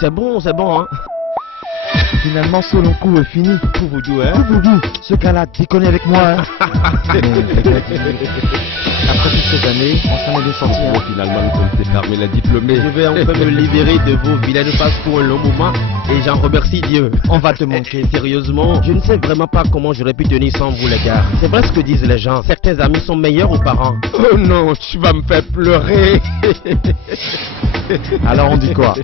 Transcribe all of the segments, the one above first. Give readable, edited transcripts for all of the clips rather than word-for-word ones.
C'est bon, hein. Finalement, Selon coup est fini. Kouvoudou, hein. Kouvoudou, ce gars-là déconne avec moi. Hein. Mais, après toutes ces années, on s'en est bien sorti. Hein. Finalement, nous sommes parmi les diplômés. Je vais enfin me libérer de vos vilaines faces pour un long moment et j'en remercie Dieu. On va te manquer. Sérieusement, je ne sais vraiment pas comment j'aurais pu tenir sans vous, les gars. C'est vrai ce que disent les gens. Certains amis sont meilleurs aux parents. Oh non, tu vas me faire pleurer. Alors on dit quoi?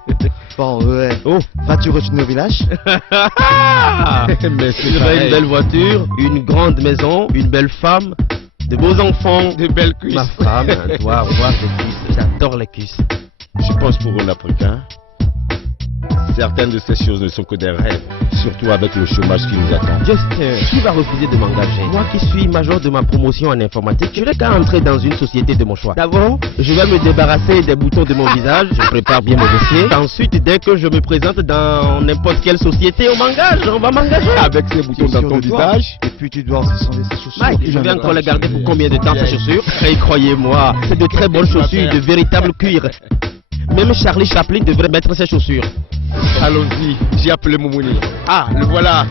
Bon, ouais. Oh. Vas-tu retourner au village? Mais j'aurai une belle voiture, une grande maison, une belle femme, de beaux enfants, de belles cuisses. Ma femme doit avoir des cuisses. J'adore les cuisses. Je pense pour un Africain, certaines de ces choses ne sont que des rêves, surtout avec le chômage qui nous attend. Justin, qui va refuser de m'engager? Moi qui suis major de ma promotion en informatique, je n'ai qu'à entrer dans une société de mon choix. D'abord, je vais me débarrasser des boutons de mon visage, je prépare bien mon dossier. Ensuite, dès que je me présente dans n'importe quelle société, on m'engage, on va m'engager. Avec ces boutons dans ton visage. Et puis tu dois aussi changer ses chaussures. Mike, je vais encore les garder pour combien de temps ces chaussures? Et croyez-moi, c'est de très bonnes chaussures, de véritables cuir. Même Charlie Chaplin devrait mettre ses chaussures. Allons-y, j'ai appelé Moumouni. Ah, le voilà.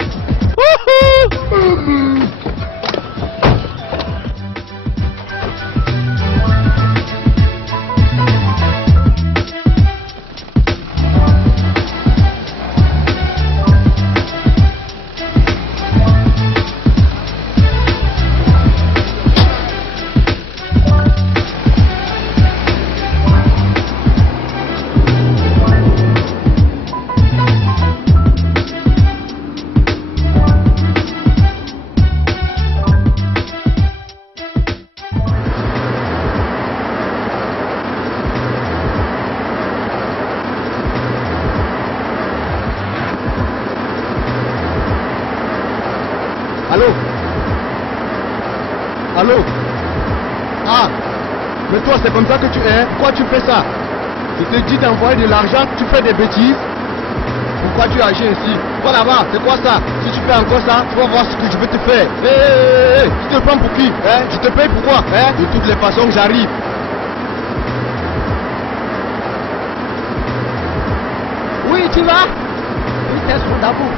Allô? Allô? Ah! Mais toi, c'est comme ça que tu es? Pourquoi tu fais ça? Je te dis d'envoyer de l'argent, tu fais des bêtises? Pourquoi tu agis ainsi? Toi là-bas, c'est quoi ça? Si tu fais encore ça, tu vas voir ce que je vais te faire. Hé, tu te prends pour qui? Hein? Je te paye pour quoi? Hein? De toutes les façons, j'arrive. Oui, tu vas? Vitesse Rondabou.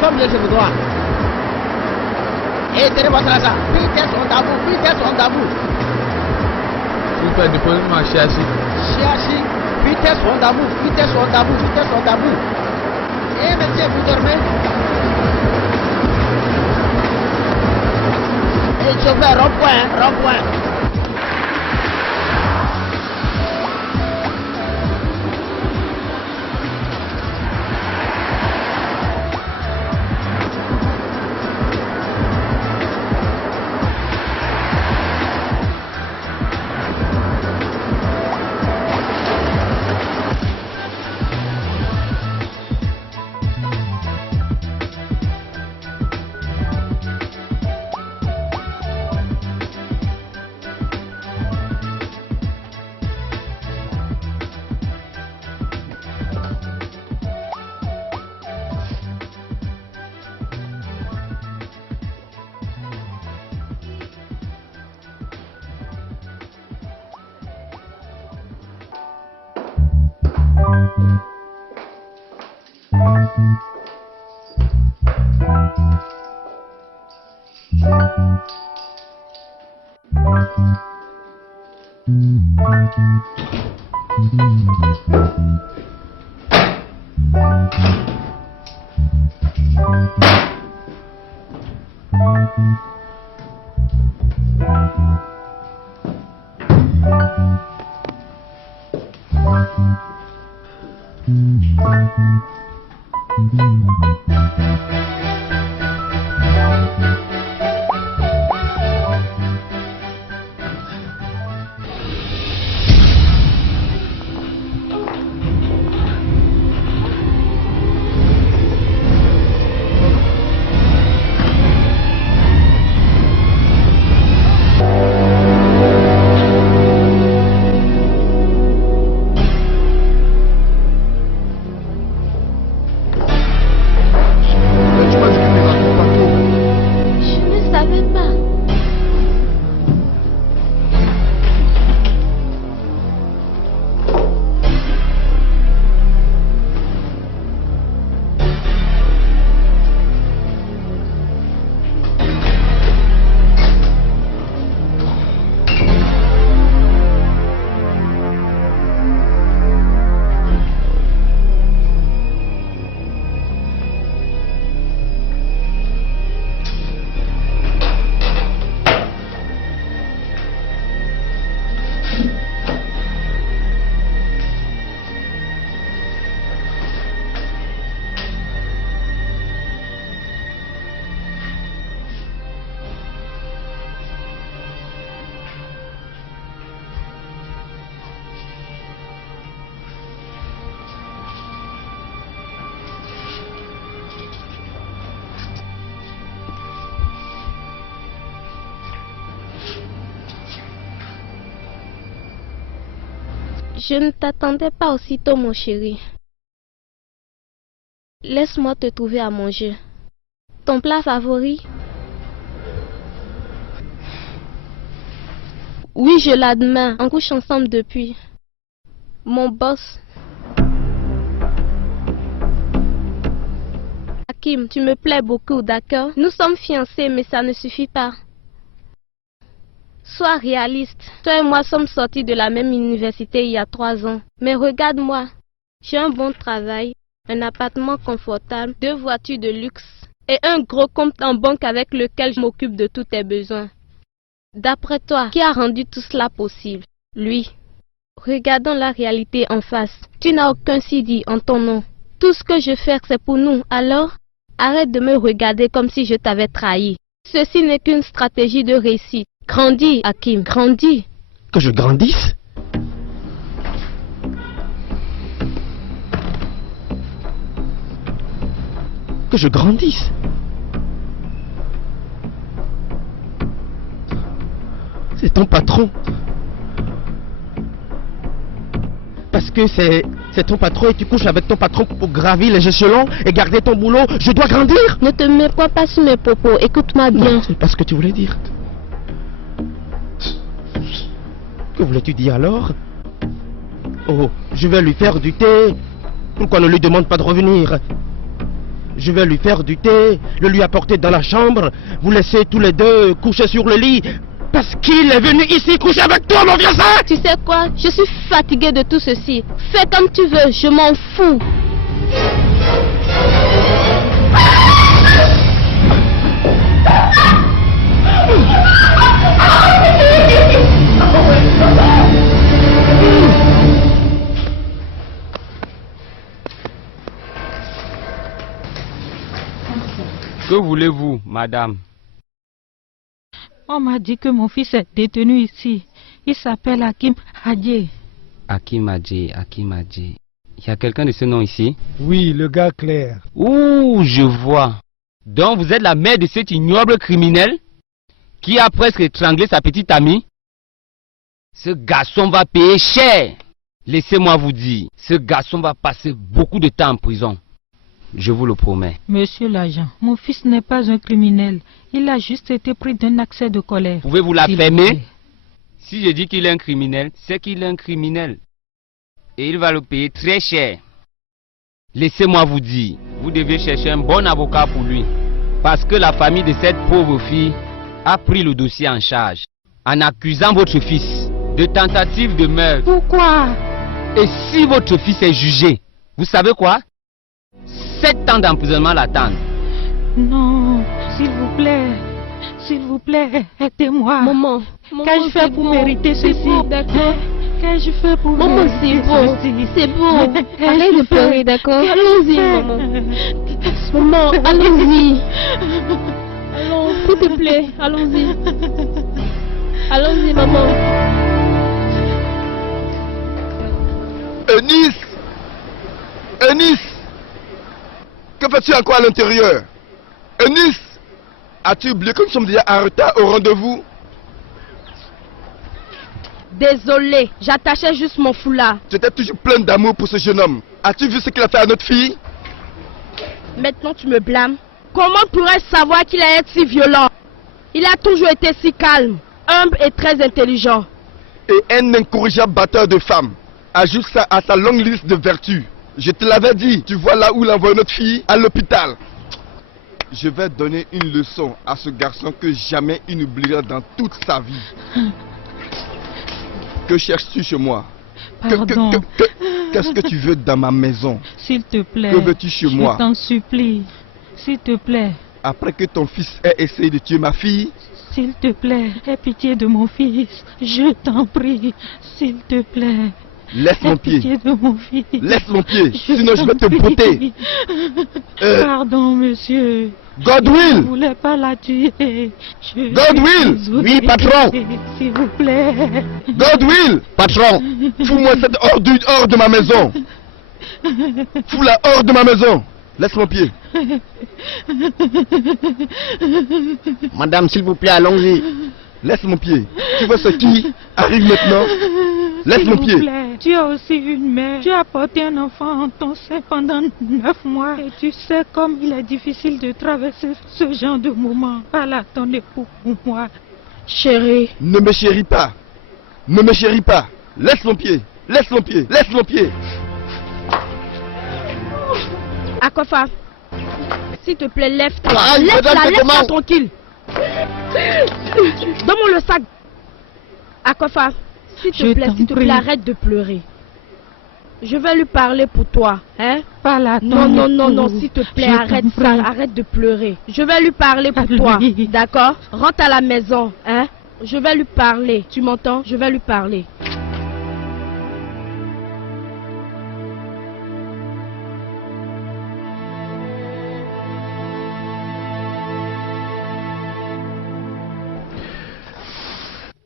Combien je vous dois? Et tenez-moi ça. Vitesse Rondabou. S'il vous plaît, déposez-moi à Chiachi. Vitesse Rondabou. Et monsieur, vous dormez? Et chauffeur, rond-point. Je ne t'attendais pas aussitôt, mon chéri. Laisse-moi te trouver à manger. Ton plat favori? Oui, je l'admets. On couche ensemble depuis. Mon boss. Hakim, tu me plais beaucoup, d'accord? Nous sommes fiancés, mais ça ne suffit pas. Sois réaliste. Toi et moi sommes sortis de la même université il y a 3 ans. Mais regarde-moi. J'ai un bon travail, un appartement confortable, 2 voitures de luxe et un gros compte en banque avec lequel je m'occupe de tous tes besoins. D'après toi, qui a rendu tout cela possible? Lui. Regardons la réalité en face. Tu n'as aucun CD en ton nom. Tout ce que je fais, c'est pour nous. Alors, arrête de me regarder comme si je t'avais trahi. Ceci n'est qu'une stratégie de réussite. Grandis, Hakim, grandis. Que je grandisse? Que je grandisse? C'est ton patron. Parce que c'est ton patron et tu couches avec ton patron pour gravir les échelons et garder ton boulot. Je dois grandir. Ne te méprends pas sur mes propos. Écoute-moi bien. Non, c'est pas ce que tu voulais dire. Que voulais-tu dire alors? Oh, je vais lui faire du thé. Pourquoi ne lui demande pas de revenir? Je vais lui faire du thé, le lui apporter dans la chambre, vous laisser tous les deux coucher sur le lit. Parce qu'il est venu ici coucher avec toi, mon vieux sac! Tu sais quoi? Je suis fatiguée de tout ceci. Fais comme tu veux, je m'en fous. Que voulez-vous, madame? On m'a dit que mon fils est détenu ici. Il s'appelle Hakim Hadje. Hakim Hadje, Hakim Hadje. Il y a quelqu'un de ce nom ici? Oui, le gars clair. Ouh, je vois. Donc vous êtes la mère de cet ignoble criminel qui a presque étranglé sa petite amie? Ce garçon va payer cher. Laissez-moi vous dire, ce garçon va passer beaucoup de temps en prison. Je vous le promets. Monsieur l'agent, mon fils n'est pas un criminel. Il a juste été pris d'un accès de colère. Pouvez-vous la S'il vous fermer? plaît. Si je dis qu'il est un criminel, c'est qu'il est un criminel. Et il va le payer très cher. Laissez-moi vous dire, vous devez chercher un bon avocat pour lui. Parce que la famille de cette pauvre fille a pris le dossier en charge. En accusant votre fils de tentative de meurtre. Pourquoi? Et si votre fils est jugé, vous savez quoi? 7 ans d'emprisonnement l'attendent. Non, s'il vous plaît, aidez-moi. Maman, Qu'ai-je fait pour mériter ceci? D'accord. Qu'ai-je fait pour Maman, c'est mériter beau. ceci? C'est beau. Arrête de pleurer, d'accord? Allons-y, maman. Maman, allons-y. Allons, s'il te plaît, allons-y. Allons-y, maman. Eunice! Eunice! Que fais-tu encore à l'intérieur? Eunice! As-tu oublié que nous sommes déjà en retard au rendez-vous? Désolée, j'attachais juste mon foulard. Tu étais toujours pleine d'amour pour ce jeune homme. As-tu vu ce qu'il a fait à notre fille? Maintenant tu me blâmes. Comment pourrais-je savoir qu'il allait être si violent? Il a toujours été si calme, humble et très intelligent. Et un incorrigeable batteur de femmes. Ajoute ça à sa longue liste de vertus. Je te l'avais dit, tu vois là où il a envoyé notre fille? À l'hôpital. Je vais donner une leçon à ce garçon que jamais il n'oubliera dans toute sa vie. Que cherches-tu chez moi? Pardon. Qu'est-ce que tu veux dans ma maison? S'il te plaît. Que veux-tu chez moi? Je t'en supplie. S'il te plaît. Après que ton fils ait essayé de tuer ma fille? S'il te plaît, aie pitié de mon fils. Je t'en prie. S'il te plaît. Laisse mon pied. Pitié de mon fils. Laisse mon pied, sinon je vais te botter. Pardon, monsieur. Godwill! Je ne voulais pas la tuer. Godwill! Oui, patron. S'il vous plaît. Godwill! Patron, Fous-moi cette ordure hors de ma maison. Fous-la hors de ma maison. Laisse mon pied. madame, s'il vous plaît, allons-y. Laisse mon pied. Tu vois ce qui arrive maintenant? Laisse mon pied. tu as aussi une mère. Tu as porté un enfant en ton sein pendant 9 mois. Et tu sais comme il est difficile de traverser ce genre de moment. Parle à ton époux pour moi. Chérie. Ne me chéris pas. Ne me chéris pas. Laisse mon pied. Laisse mon pied. Laisse mon pied. Akofa, s'il te plaît, lève-toi. Aïe, madame, c'est Laisse-la comment? tranquille. Donne-moi le sac. Akofa, s'il te plaît, prie. arrête de pleurer. Je vais lui parler pour toi, hein? Parle à ton Non, époux. s'il te plaît, Je arrête t'en ça, prie. arrête de pleurer. Je vais lui parler pour toi, d'accord? Rentre à la maison, hein? Je vais lui parler, tu m'entends? Je vais lui parler.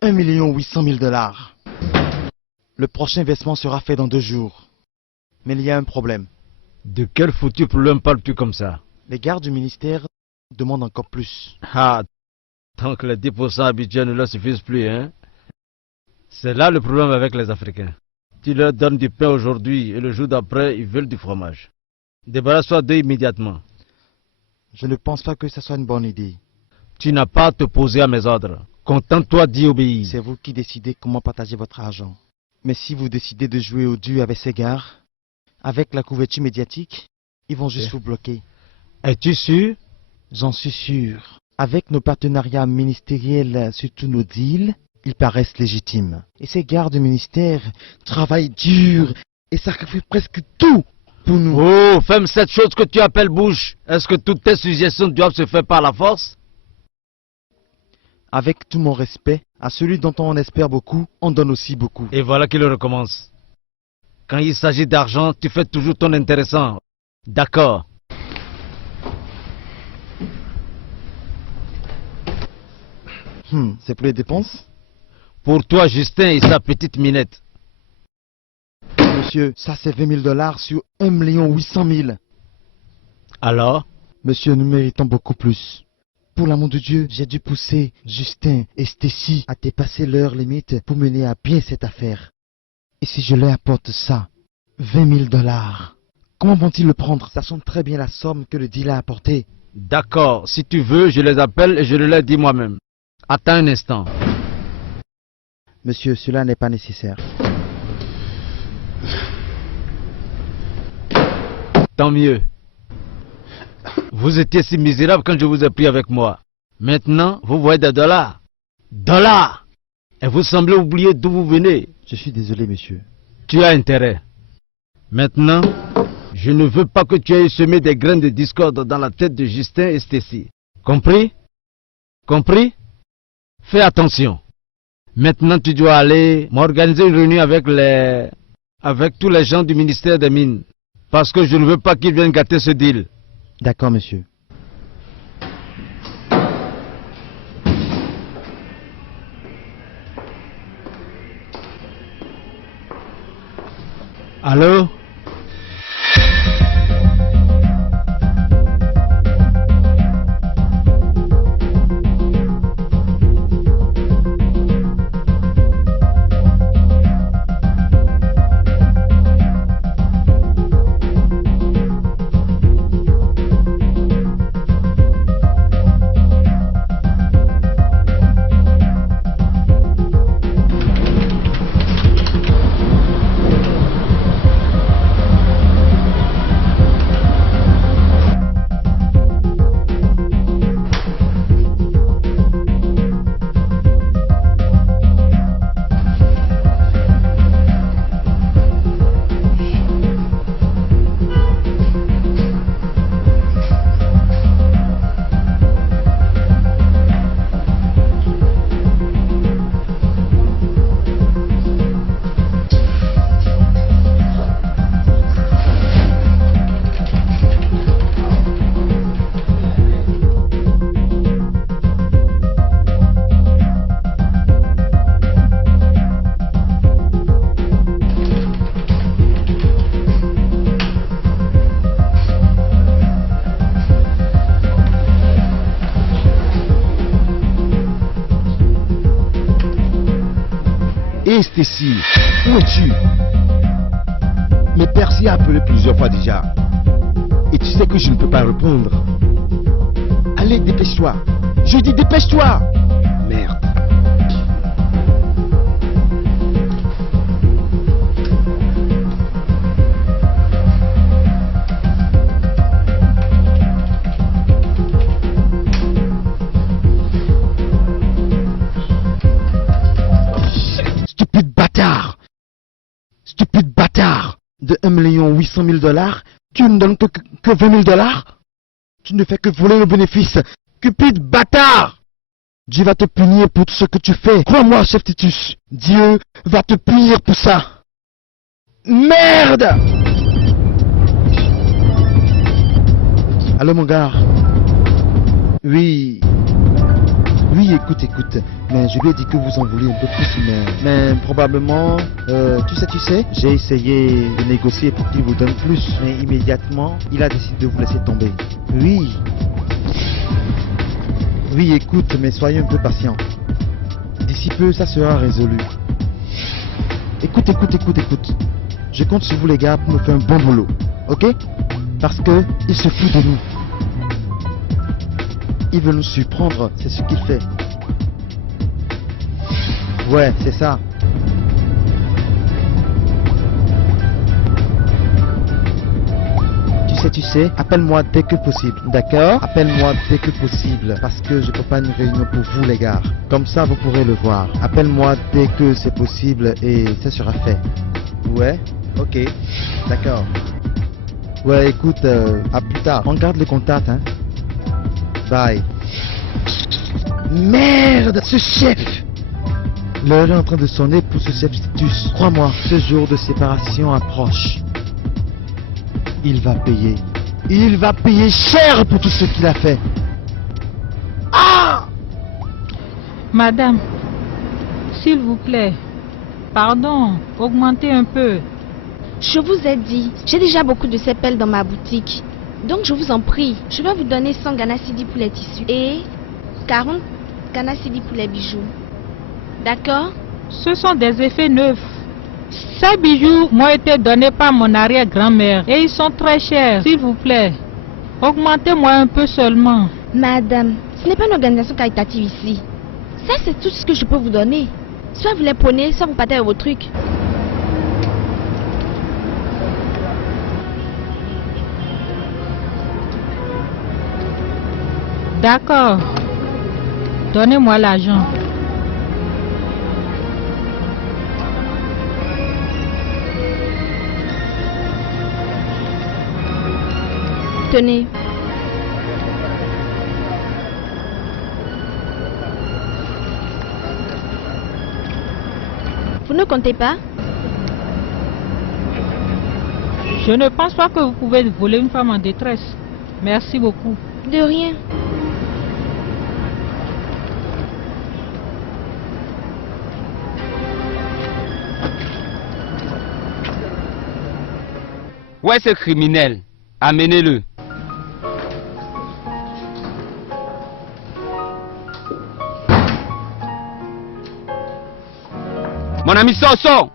$1,800,000. Le prochain versement sera fait dans 2 jours. Mais il y a un problème. De quel foutu problème parles-tu comme ça? Les gardes du ministère demandent encore plus. Ah, tant que les 10% habituels ne leur suffisent plus, hein? C'est là le problème avec les Africains. Tu leur donnes du pain aujourd'hui et le jour d'après, ils veulent du fromage. Débarrasse-toi d'eux immédiatement. Je ne pense pas que ce soit une bonne idée. Tu n'as pas à te poser à mes ordres. Contente-toi d'y obéir. C'est vous qui décidez comment partager votre argent. Mais si vous décidez de jouer au dur avec ces gars, avec la couverture médiatique, ils vont juste vous bloquer. Es-tu sûr? J'en suis sûr. Avec nos partenariats ministériels sur tous nos deals, ils paraissent légitimes. Et ces gardes du ministère travaillent dur et sacrifient presque tout pour nous. Oh, ferme cette chose que tu appelles bouche. Est-ce que toutes tes suggestions doivent se faire par la force? Avec tout mon respect, à celui dont on espère beaucoup, on donne aussi beaucoup. Et voilà qu'il recommence. Quand il s'agit d'argent, tu fais toujours ton intéressant. D'accord. C'est pour les dépenses? Pour toi, Justin et sa petite Minette. Monsieur, ça c'est $20,000 sur $1,800,000. Alors? Monsieur, nous méritons beaucoup plus. Pour l'amour de Dieu, j'ai dû pousser Justin et Stacy à dépasser leur limite pour mener à bien cette affaire. Et si je leur apporte ça, $20,000, comment vont-ils le prendre? Ça sonne très bien la somme que le deal a apportée. D'accord, si tu veux, je les appelle et je le leur dis moi-même. Attends un instant. Monsieur, cela n'est pas nécessaire. Tant mieux. Vous étiez si misérable quand je vous ai pris avec moi. Maintenant, vous voyez des dollars. Dollars! Et vous semblez oublier d'où vous venez. Je suis désolé, monsieur. Tu as intérêt. Maintenant, je ne veux pas que tu aies semé des graines de discorde dans la tête de Justin et Stacy. Compris? Compris? Fais attention. Maintenant, tu dois aller m'organiser une réunion avec tous les gens du ministère des Mines. Parce que je ne veux pas qu'ils viennent gâter ce deal. D'accord, monsieur. Allô? Hé, Stacy, où es-tu? Mais Percy a appelé plusieurs fois déjà. Et tu sais que je ne peux pas répondre. Allez, dépêche-toi. Je dis dépêche-toi. Merde. Stupide bâtard! Stupide bâtard! De 1 800 000 $, tu ne donnes que 20 000 $? Tu ne fais que voler le bénéfice. Cupide bâtard! Dieu va te punir pour tout ce que tu fais. Crois-moi, chef Titus. Dieu va te punir pour ça. Merde! Allô, mon gars? Oui. Oui, écoute. Mais je lui ai dit que vous en vouliez un peu plus, mais probablement, tu sais, j'ai essayé de négocier pour qu'il vous donne plus, mais immédiatement, il a décidé de vous laisser tomber. Oui. Oui, écoute, mais soyez un peu patient. D'ici peu, ça sera résolu. Écoute. Je compte sur vous, les gars, pour me faire un bon boulot, ok? Parce que il se fout de nous. Il veut nous surprendre, c'est ce qu'il fait. Ouais, c'est ça. Tu sais, appelle-moi dès que possible, d'accord? Appelle-moi dès que possible, parce que je prépare une réunion pour vous, les gars. Comme ça, vous pourrez le voir. Appelle-moi dès que c'est possible et ça sera fait. Ouais, ok, d'accord. Ouais, écoute, à plus tard. On garde le contact, hein. Bye. Merde, ce chef! L'heure est en train de sonner pour ce chef Titus. Crois-moi, ce jour de séparation approche. Il va payer. Il va payer cher pour tout ce qu'il a fait. Ah! Madame, s'il vous plaît, pardon, augmentez un peu. Je vous ai dit, j'ai déjà beaucoup de ces pelles dans ma boutique. Donc je vous en prie, je vais vous donner 100 Ghana Cedi pour les tissus et 40 Ghana Cedi pour les bijoux. D'accord? Ce sont des effets neufs. Ces bijoux m'ont été donnés par mon arrière-grand-mère et ils sont très chers. S'il vous plaît, augmentez-moi un peu seulement. Madame, ce n'est pas une organisation caritative ici. Ça, c'est tout ce que je peux vous donner. Soit vous les prenez, soit vous partez avec vos trucs. D'accord. Donnez-moi l'argent. Tenez. Vous ne comptez pas? Je ne pense pas que vous pouvez voler une femme en détresse. Merci beaucoup. De rien. Où est ce criminel? Amenez-le. Mon ami, sors!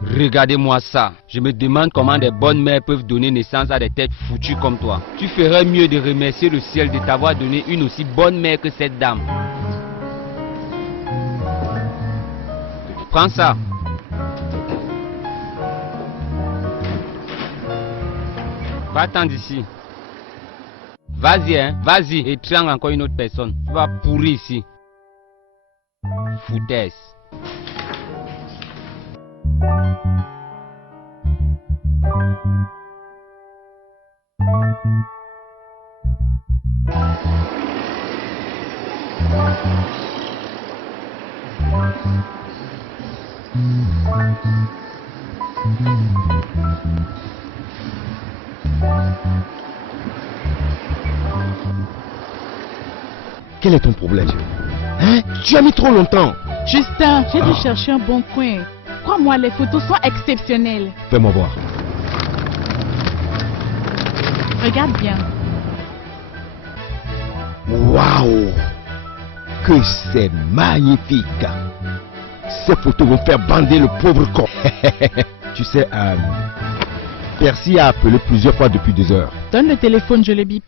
Regardez-moi ça. Je me demande comment des bonnes mères peuvent donner naissance à des têtes foutues comme toi. Tu ferais mieux de remercier le ciel de t'avoir donné une aussi bonne mère que cette dame. Prends ça. Va-t'en d'ici. Vas-y, hein. Vas-y et triangle encore une autre personne. Tu vas pourrir ici. Foutaise. Quel est ton problème? Hein? Tu as mis trop longtemps. Justin, j'ai dû chercher un bon coin. Crois-moi, les photos sont exceptionnelles. Fais-moi voir. Regarde bien. Waouh! Que c'est magnifique! Ces photos vont faire bander le pauvre corps. Tu sais, Percy a appelé plusieurs fois depuis 2 heures. Donne le téléphone, je le bip.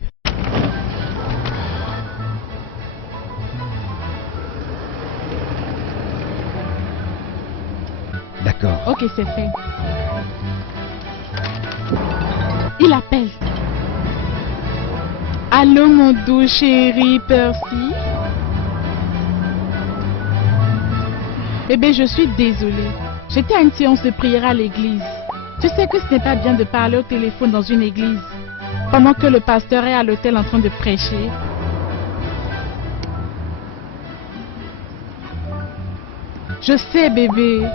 D'accord. Ok, c'est fait. Il appelle. Allô, mon doux chéri Percy. Bébé, je suis désolée. J'étais à une séance de prière à l'église. Tu sais que ce n'est pas bien de parler au téléphone dans une église pendant que le pasteur est à l'hôtel en train de prêcher. Je sais, bébé.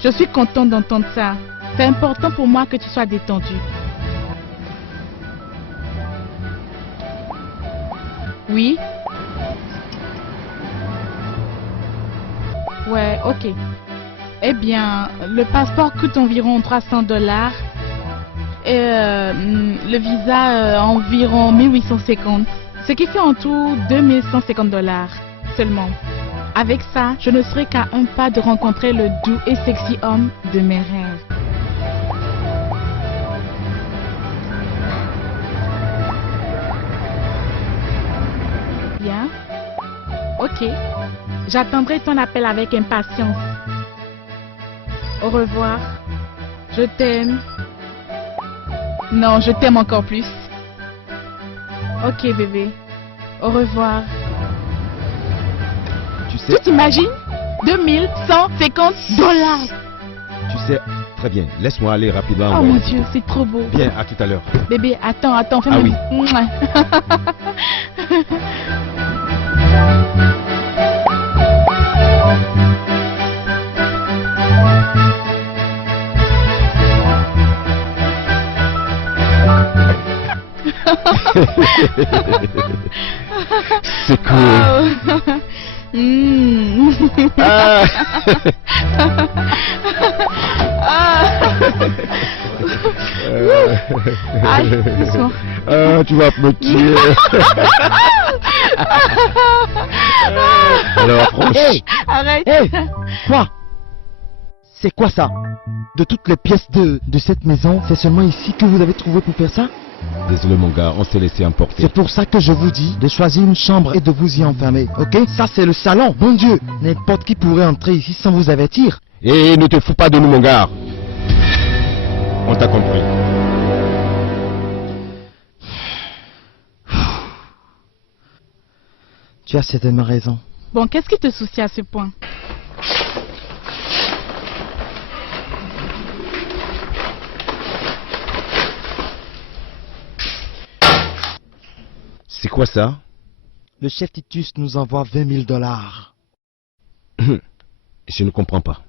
Je suis contente d'entendre ça. C'est important pour moi que tu sois détendu. Oui? Ouais, ok. Eh bien, le passeport coûte environ $300 et le visa environ 1850. Ce qui fait en tout $2150 seulement. Avec ça, je ne serai qu'à un pas de rencontrer le doux et sexy homme de mes rêves. Bien. Ok. J'attendrai ton appel avec impatience. Au revoir. Je t'aime. Non, je t'aime encore plus. Ok, bébé. Au revoir. Tu sais... Tu t'imagines? $2150. Tu sais... Très bien, laisse-moi aller rapidement. Oh mon Dieu, c'est trop beau. Bien, à tout à l'heure. Bébé, attends, fais-moi... Ah oui. C'est cool. Ah. Tu vas me tuer. Alors, approche. Hey, arrête. Hey, quoi? C'est quoi ça? De toutes les pièces de cette maison, c'est seulement ici que vous avez trouvé pour faire ça? Désolé mon gars, on s'est laissé emporter. C'est pour ça que je vous dis de choisir une chambre et de vous y enfermer, ok? Ça c'est le salon, bon Dieu! N'importe qui pourrait entrer ici sans vous avertir. Et ne te fous pas de nous mon gars. On t'a compris. Tu as certainement raison. Bon, qu'est-ce qui te soucie à ce point? C'est quoi ça? Le chef Titus nous envoie $20 000. Je ne comprends pas.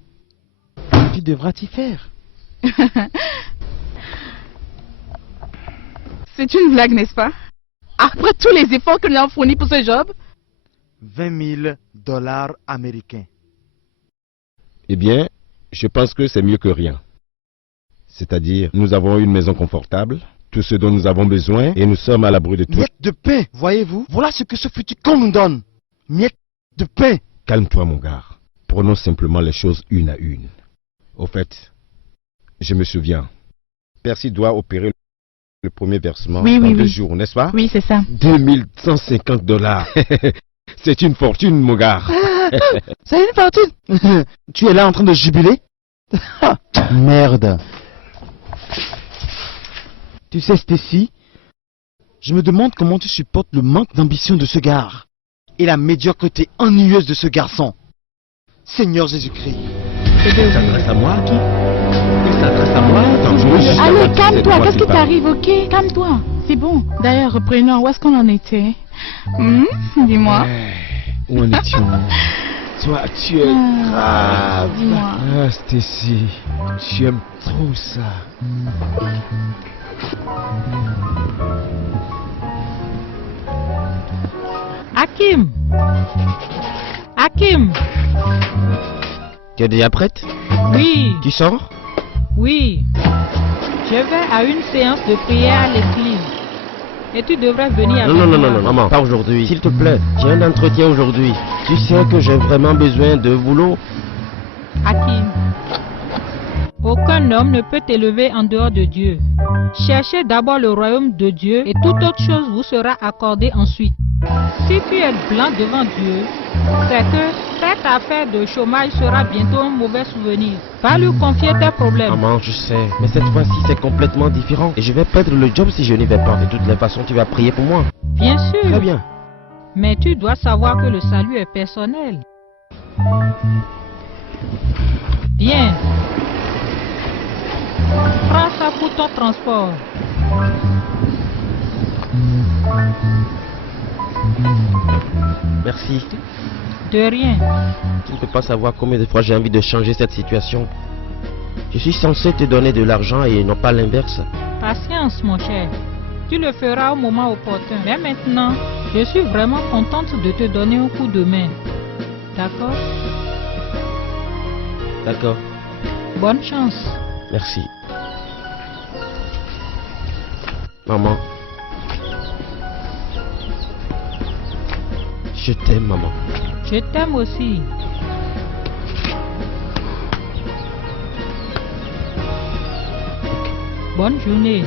Tu devras t'y faire. C'est une blague, n'est-ce pas? Après tous les efforts que nous avons fournis pour ce job? $20 000 américains. Eh bien, je pense que c'est mieux que rien. C'est-à-dire, nous avons une maison confortable, tout ce dont nous avons besoin, et nous sommes à l'abri de tout. Miettes de pain, voyez-vous? Voilà ce que ce futur con nous donne. Miettes de pain. Calme-toi, mon gars. Prenons simplement les choses une à une. Au fait, je me souviens. Percy doit opérer le premier versement dans 2 jours, n'est-ce pas? Oui, c'est ça. $2150. C'est une fortune, mon gars. C'est une fortune. Tu es là en train de jubiler? Merde. Tu sais, Stacy, je me demande comment tu supportes le manque d'ambition de ce gars et la médiocrité ennuyeuse de ce garçon. Seigneur Jésus-Christ. Il s'adresse à moi, qui? Il s'adresse à moi. Allez, calme-toi, qu'est-ce qui t'arrive, ok? Calme-toi, c'est bon. D'ailleurs, reprenons, où est-ce qu'on en était? Dis-moi. Où en étions-nous? Toi, tu es grave. Dis-moi. Ah, Stacy, tu aimes trop ça. Hakim! Hakim! Tu es déjà prête? Oui, Tu sors? oui. Je vais à une séance de prière à l'église. Et tu devrais venir avec Non, moi. maman, pas aujourd'hui. S'il te plaît, j'ai un entretien aujourd'hui. Tu sais que j'ai vraiment besoin de boulot. Hakim. Au Aucun homme ne peut élever en dehors de Dieu. Cherchez d'abord le royaume de Dieu et toute autre chose vous sera accordée ensuite. Si tu es blanc devant Dieu, c'est que cette affaire de chômage sera bientôt un mauvais souvenir. Va lui confier tes problèmes. Maman, je sais, mais cette fois-ci c'est complètement différent. Et je vais perdre le job si je n'y vais pas. De toutes les façons, tu vas prier pour moi. Bien sûr. Très bien. Mais tu dois savoir que le salut est personnel. Bien. Prends ça pour ton transport. Merci. De rien. Tu ne peux pas savoir combien de fois j'ai envie de changer cette situation. Je suis censé te donner de l'argent et non pas l'inverse. Patience, mon cher. Tu le feras au moment opportun. Mais maintenant, je suis vraiment contente de te donner un coup de main. D'accord? D'accord. Bonne chance. Merci. Maman. Je t'aime, maman. Je t'aime aussi. Bonne journée.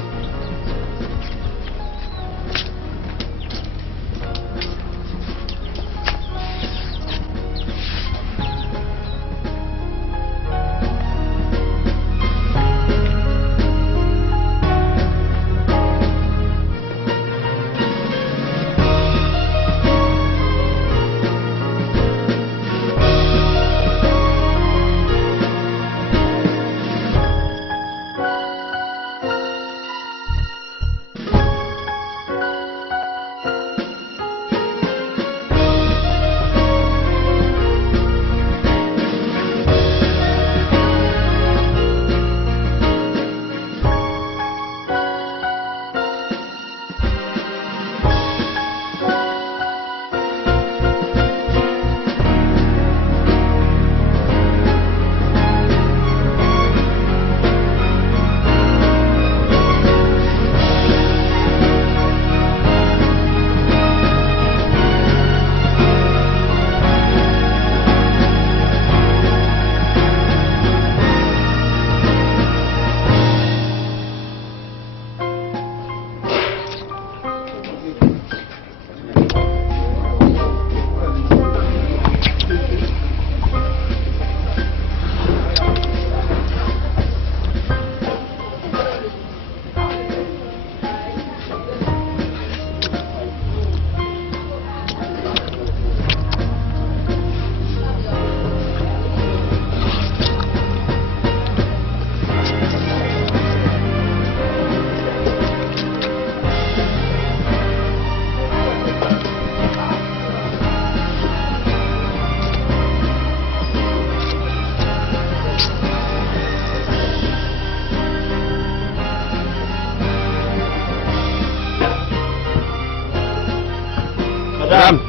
Madame.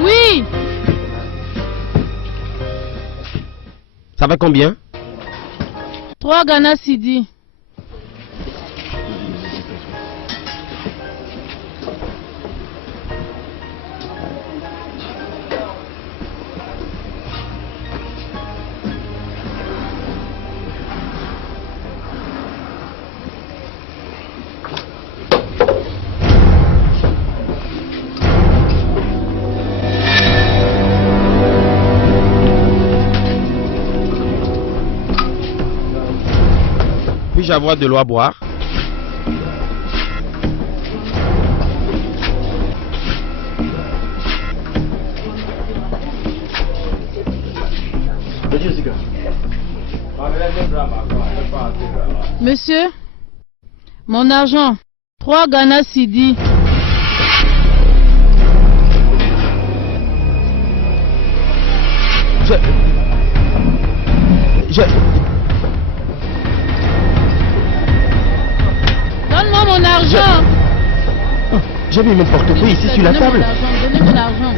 Oui. Ça va combien? 3 Ghana Cedi. Puis-je avoir de l'eau à boire? Monsieur, mon argent, 3 Ghana Cedi. Donne-moi mon argent. J'ai mis mon portefeuille ici sur la table. Donnez-moi l'argent.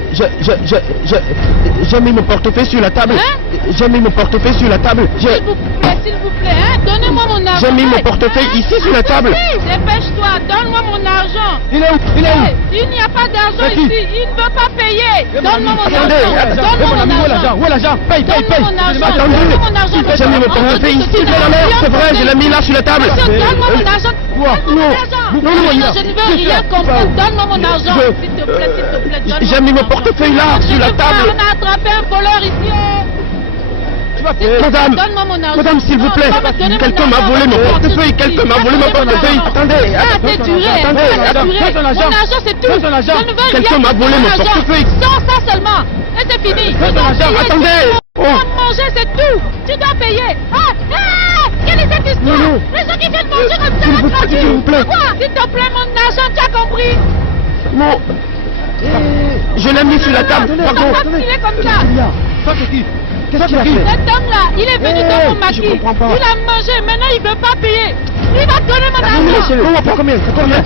J'ai mis mon portefeuille sur la table. Hein? J'ai mis mon portefeuille sur la table. S'il vous plaît, hein? Donnez-moi mon argent. J'ai mis mon portefeuille ici sur la table. Dépêche-toi, donne-moi mon argent. Il est où? Il est où? Il n'y a pas d'argent C'est qui? ici, il ne veut pas payer. Donne-moi mon Attendez, argent. Donne-moi mon argent. Où est l'argent? Paye, paye, paye. Donne-moi mon argent. Attendez. Donne-moi mon argent. J'ai mis mon portefeuille ici sur la mer. C'est vrai, je l'ai mis là sur la table. Monsieur, donne-moi mon argent. Quoi? Donne-moi mon argent. Non, Non, non, je ne veux rien comprendre. Donne-moi mon argent. S'il te plaît, donne-moi J'ai mis mon portefeuille là sur la table. On a attrapé un voleur ici. Madame, Donne-moi mon argent. madame, s'il vous plaît, quelqu'un m'a volé mon portefeuille, quelqu'un m'a volé mon portefeuille. Attendez, C'est duré, mon argent c'est tout. Je ne veux rien. quelqu'un m'a volé mon portefeuille. Sans ça seulement. Et c'est fini. Tu dois payer. Attendez. Tu dois manger, c'est tout. Tu dois payer. Quelle est cette histoire? Les gens qui viennent manger comme ça, gratuit. s'il vous plaît. Quoi? S'il te plaît, mon argent, tu as compris? Non. Je l'ai mis sur la table, pardon. Il est comme ça. Ça c'est qui? Qu'est-ce qu'il a fait? Cet homme-là, il est venu dans mon maquis. je comprends pas. Il a mangé, maintenant il ne veut pas payer. Il va donner mon argent. Laissez-le. Pour combien? C'est combien?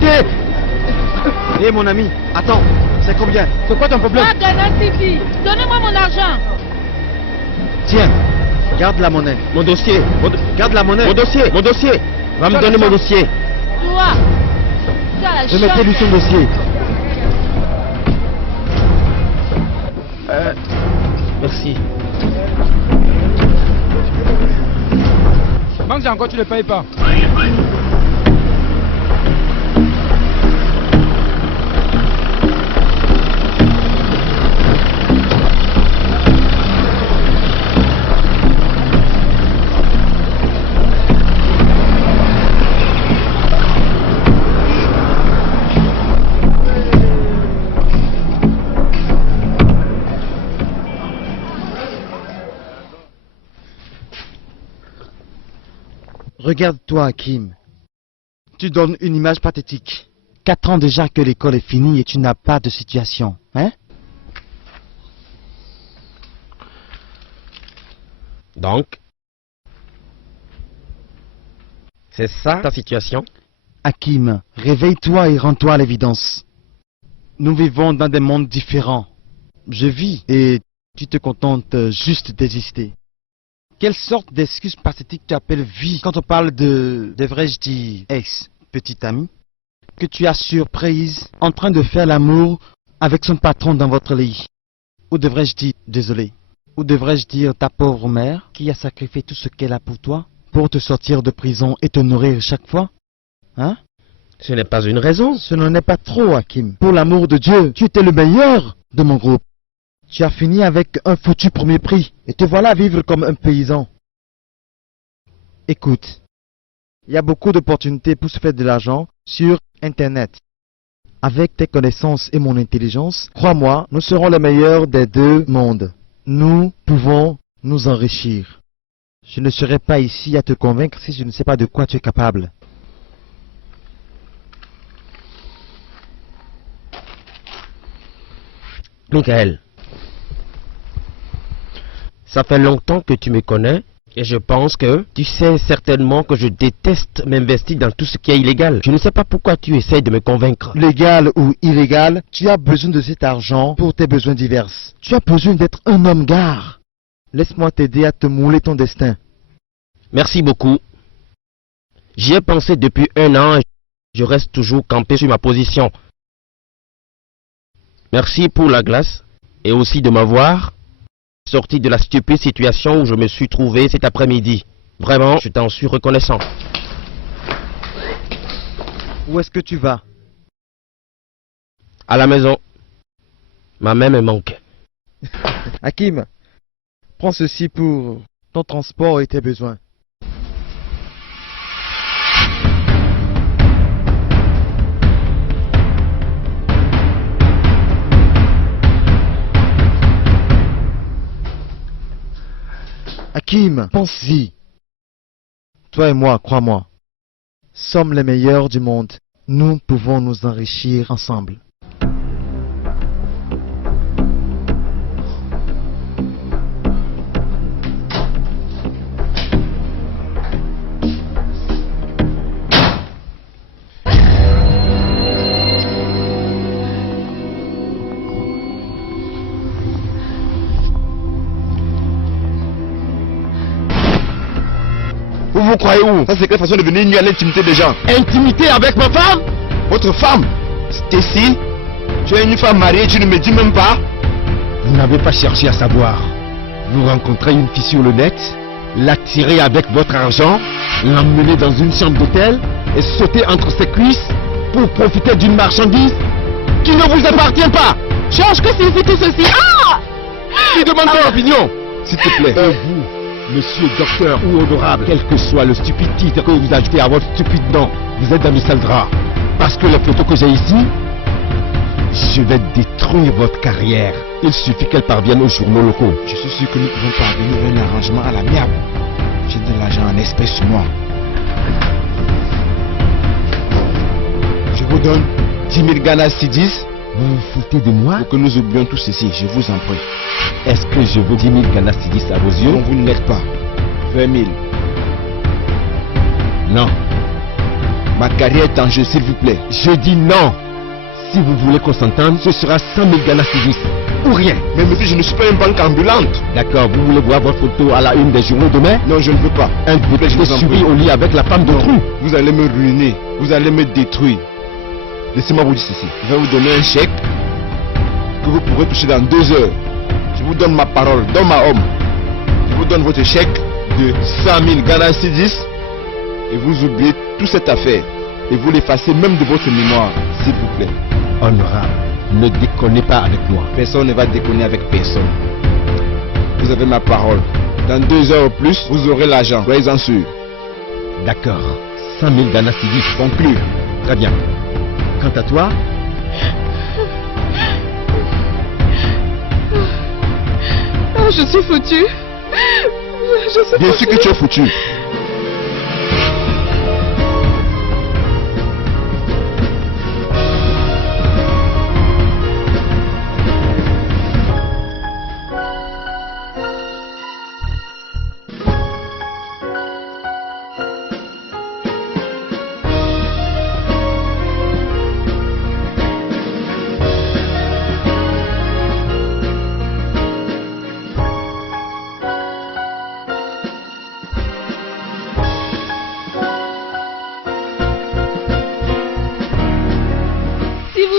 Hé mon ami, attends, c'est combien? C'est quoi ton problème? Ah, Ganasiti, donnez-moi mon argent. Tiens, garde la monnaie. Mon dossier. Garde la monnaie. Mon dossier. Mon dossier. Va me donner mon dossier. Toi, tu as la Remettez-lui son dossier. Merci. Manque encore, tu ne le payes pas. Regarde-toi, Hakim. Tu donnes une image pathétique. 4 ans déjà que l'école est finie et tu n'as pas de situation, hein? Donc, c'est ça ta situation? Hakim, réveille-toi et rends-toi à l'évidence. Nous vivons dans des mondes différents. Je vis et tu te contentes juste d'exister. Quelle sorte d'excuse pathétique tu appelles vie quand on parle de, devrais-je dire, ex, petite amie, que tu as surprise en train de faire l'amour avec son patron dans votre lit? Ou devrais-je dire, désolé, ou devrais-je dire ta pauvre mère qui a sacrifié tout ce qu'elle a pour toi pour te sortir de prison et te nourrir chaque fois? Hein? Ce n'est pas une raison. Ce n'en est pas trop, Hakim. Pour l'amour de Dieu, tu étais le meilleur de mon groupe. Tu as fini avec un foutu premier prix et te voilà vivre comme un paysan. Écoute, il y a beaucoup d'opportunités pour se faire de l'argent sur Internet. Avec tes connaissances et mon intelligence, crois-moi, nous serons les meilleurs des deux mondes. Nous pouvons nous enrichir. Je ne serai pas ici à te convaincre si je ne sais pas de quoi tu es capable. Michael, ça fait longtemps que tu me connais et je pense que tu sais certainement que je déteste m'investir dans tout ce qui est illégal. Je ne sais pas pourquoi tu essayes de me convaincre. Légal ou illégal, tu as besoin de cet argent pour tes besoins divers. Tu as besoin d'être un homme gare. Laisse-moi t'aider à te mouler ton destin. Merci beaucoup. J'y ai pensé depuis 1 an et je reste toujours campé sur ma position. Merci pour la glace et aussi de m'avoir sorti de la stupide situation où je me suis trouvé cet après-midi. Vraiment, je t'en suis reconnaissant. Où est-ce que tu vas? À la maison. Ma mère me manque. Hakim, prends ceci pour ton transport et tes besoins. Hakim, pense-y. Toi et moi, crois-moi, sommes les meilleurs du monde. Nous pouvons nous enrichir ensemble. Où vous croyez où? Ça, c'est quelle façon de venir nuire à l'intimité des gens? Intimité avec ma femme? Votre femme? Stacy? Tu es une femme mariée, tu ne me dis même pas? Vous n'avez pas cherché à savoir. Vous rencontrez une fille sur le net, l'attirez avec votre argent, l'emmenez dans une chambre d'hôtel et sauter entre ses cuisses pour profiter d'une marchandise qui ne vous appartient pas. Georges, que signifie tout ceci? Ah! Qui demande ton opinion? S'il te plaît. Vous, monsieur docteur ou honorable, quel que soit le stupide titre que vous ajoutez à votre stupide nom, vous êtes dans le sale drap. Parce que les photos que j'ai ici, je vais détruire votre carrière. Il suffit qu'elle parvienne aux journaux locaux. Je suis sûr que nous pouvons parvenir à un arrangement à l'amiable. J'ai de l'argent en espèces sur moi. Je vous donne 10 000 Ghana Cedis. Vous vous foutez de moi? Pour que nous oublions tout ceci, je vous en prie. Est-ce que je veux 10 000 Ghana Cedis à vos yeux? Non, vous ne l'êtes pas. 20 000. Non. Ma carrière est en jeu, s'il vous plaît. Je dis non. Si vous voulez qu'on s'entende, ce sera 100 000 Ghana Cedis. Ou rien. Mais monsieur, je ne suis pas une banque ambulante. D'accord, vous voulez voir votre photo à la une des journaux demain? Non, je ne veux pas. Un bouteille de souris au lit avec la femme d'autrui. Vous allez me ruiner. Vous allez me détruire. Laissez-moi vous dire ceci. Je vais vous donner un chèque que vous pourrez toucher dans 2 heures. Je vous donne ma parole, dans ma homme. Je vous donne votre chèque de 100 000 Ghana Cedis et vous oubliez toute cette affaire. Et vous l'effacez même de votre mémoire, s'il vous plaît. Honorable, ne déconnez pas avec moi. Personne ne va déconner avec personne. Vous avez ma parole. Dans 2 heures au plus, vous aurez l'argent. Soyez-en sûr. D'accord. 100 000 Ghana Cedis. Conclu. Très bien. Quant à toi, Je suis foutu. Bien sûr que tu es foutu.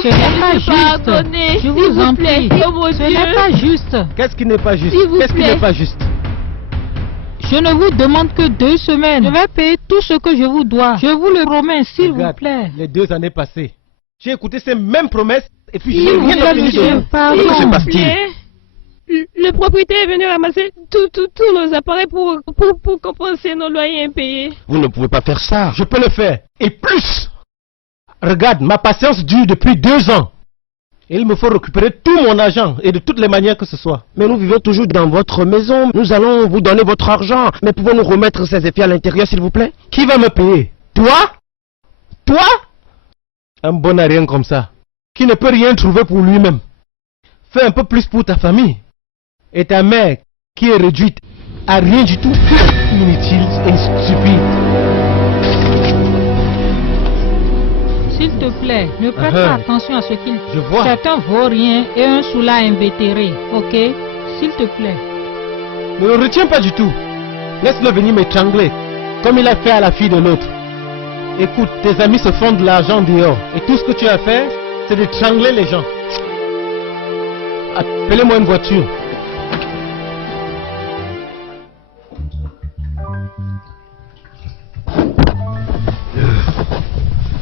Ce n'est pas juste. Je vous en prie. Ce n'est pas juste. Qu'est-ce qui n'est pas juste? S'il vous Qu'est-ce qui plaît. n'est pas juste? Je ne vous demande que 2 semaines. Je vais payer tout ce que je vous dois. Je vous le promets, s'il vous Regarde, plaît. Les 2 années passées, j'ai écouté ces mêmes promesses et puis je S'il n'ai vous rien plaît, obtenu de monsieur, vous. pardon. Que se passe-t-il? Le propriétaire est venu ramasser tous nos appareils pour compenser nos loyers impayés. Vous ne pouvez pas faire ça. Je peux le faire. Et plus. Regarde, ma patience dure depuis 2 ans. Et il me faut récupérer tout mon argent et de toutes les manières que ce soit. Mais nous vivons toujours dans votre maison. Nous allons vous donner votre argent. Mais pouvons-nous remettre ces effets à l'intérieur, s'il vous plaît? Qui va me payer? Toi? Toi? Un bon à rien comme ça, qui ne peut rien trouver pour lui-même. Fais un peu plus pour ta famille. Et ta mère, qui est réduite à rien du tout, inutile et stupide. S'il te plaît, ne prête pas attention à ce qu'il dit. Je vois. C'est un vaurien et un soula invétéré, ok? S'il te plaît. Ne le retiens pas du tout. Laisse-le venir m'étrangler, comme il a fait à la fille de l'autre. Écoute, tes amis se font de l'argent dehors. Et tout ce que tu as fait, c'est d'étrangler les gens. Appelez-moi une voiture.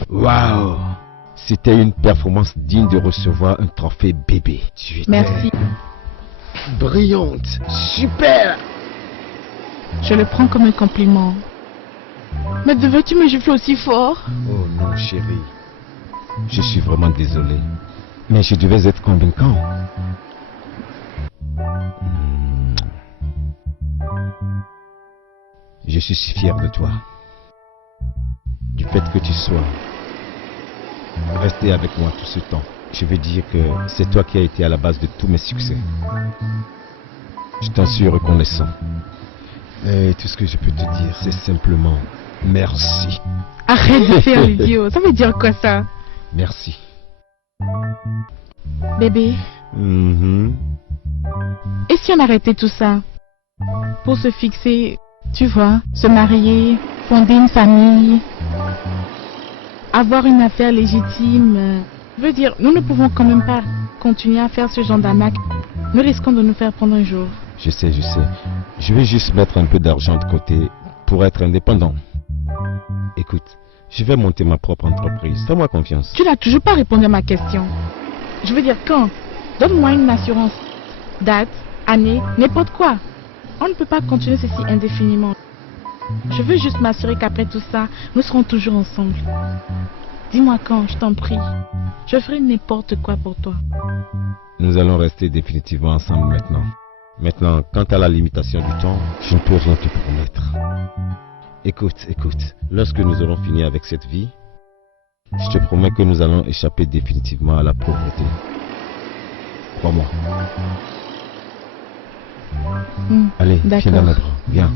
Waouh! C'était une performance digne de recevoir un trophée bébé. Tu étais Merci. brillante, super! Je le prends comme un compliment. Mais devais-tu me gifler aussi fort? Oh non, chérie. Je suis vraiment désolé. Mais je devais être convaincant. Je suis si fier de toi. Du fait que tu sois resté avec moi tout ce temps. Je veux dire que c'est toi qui as été à la base de tous mes succès. Je t'en suis reconnaissant. Et tout ce que je peux te dire, c'est simplement merci. Arrête de faire l'idiot. Ça veut dire quoi ça? Merci. Bébé, et si on arrêtait tout ça? Pour se fixer, tu vois, se marier, fonder une famille, avoir une affaire légitime. Je veux dire, nous ne pouvons quand même pas continuer à faire ce genre d'arnaque. Nous risquons de nous faire prendre un jour. Je sais. Je vais juste mettre un peu d'argent de côté pour être indépendant. Écoute, je vais monter ma propre entreprise. Fais-moi confiance. Tu n'as toujours pas répondu à ma question. Je veux dire, quand? Donne-moi une assurance. Date, année, n'importe quoi. On ne peut pas continuer ceci indéfiniment. Je veux juste m'assurer qu'après tout ça, nous serons toujours ensemble. Dis-moi quand, je t'en prie. Je ferai n'importe quoi pour toi. Nous allons rester définitivement ensemble maintenant. Maintenant, quant à la limitation du temps, je ne peux rien te promettre. Écoute, lorsque nous aurons fini avec cette vie, je te promets que nous allons échapper définitivement à la pauvreté. Crois-moi. Allez, viens dans mes bras, viens.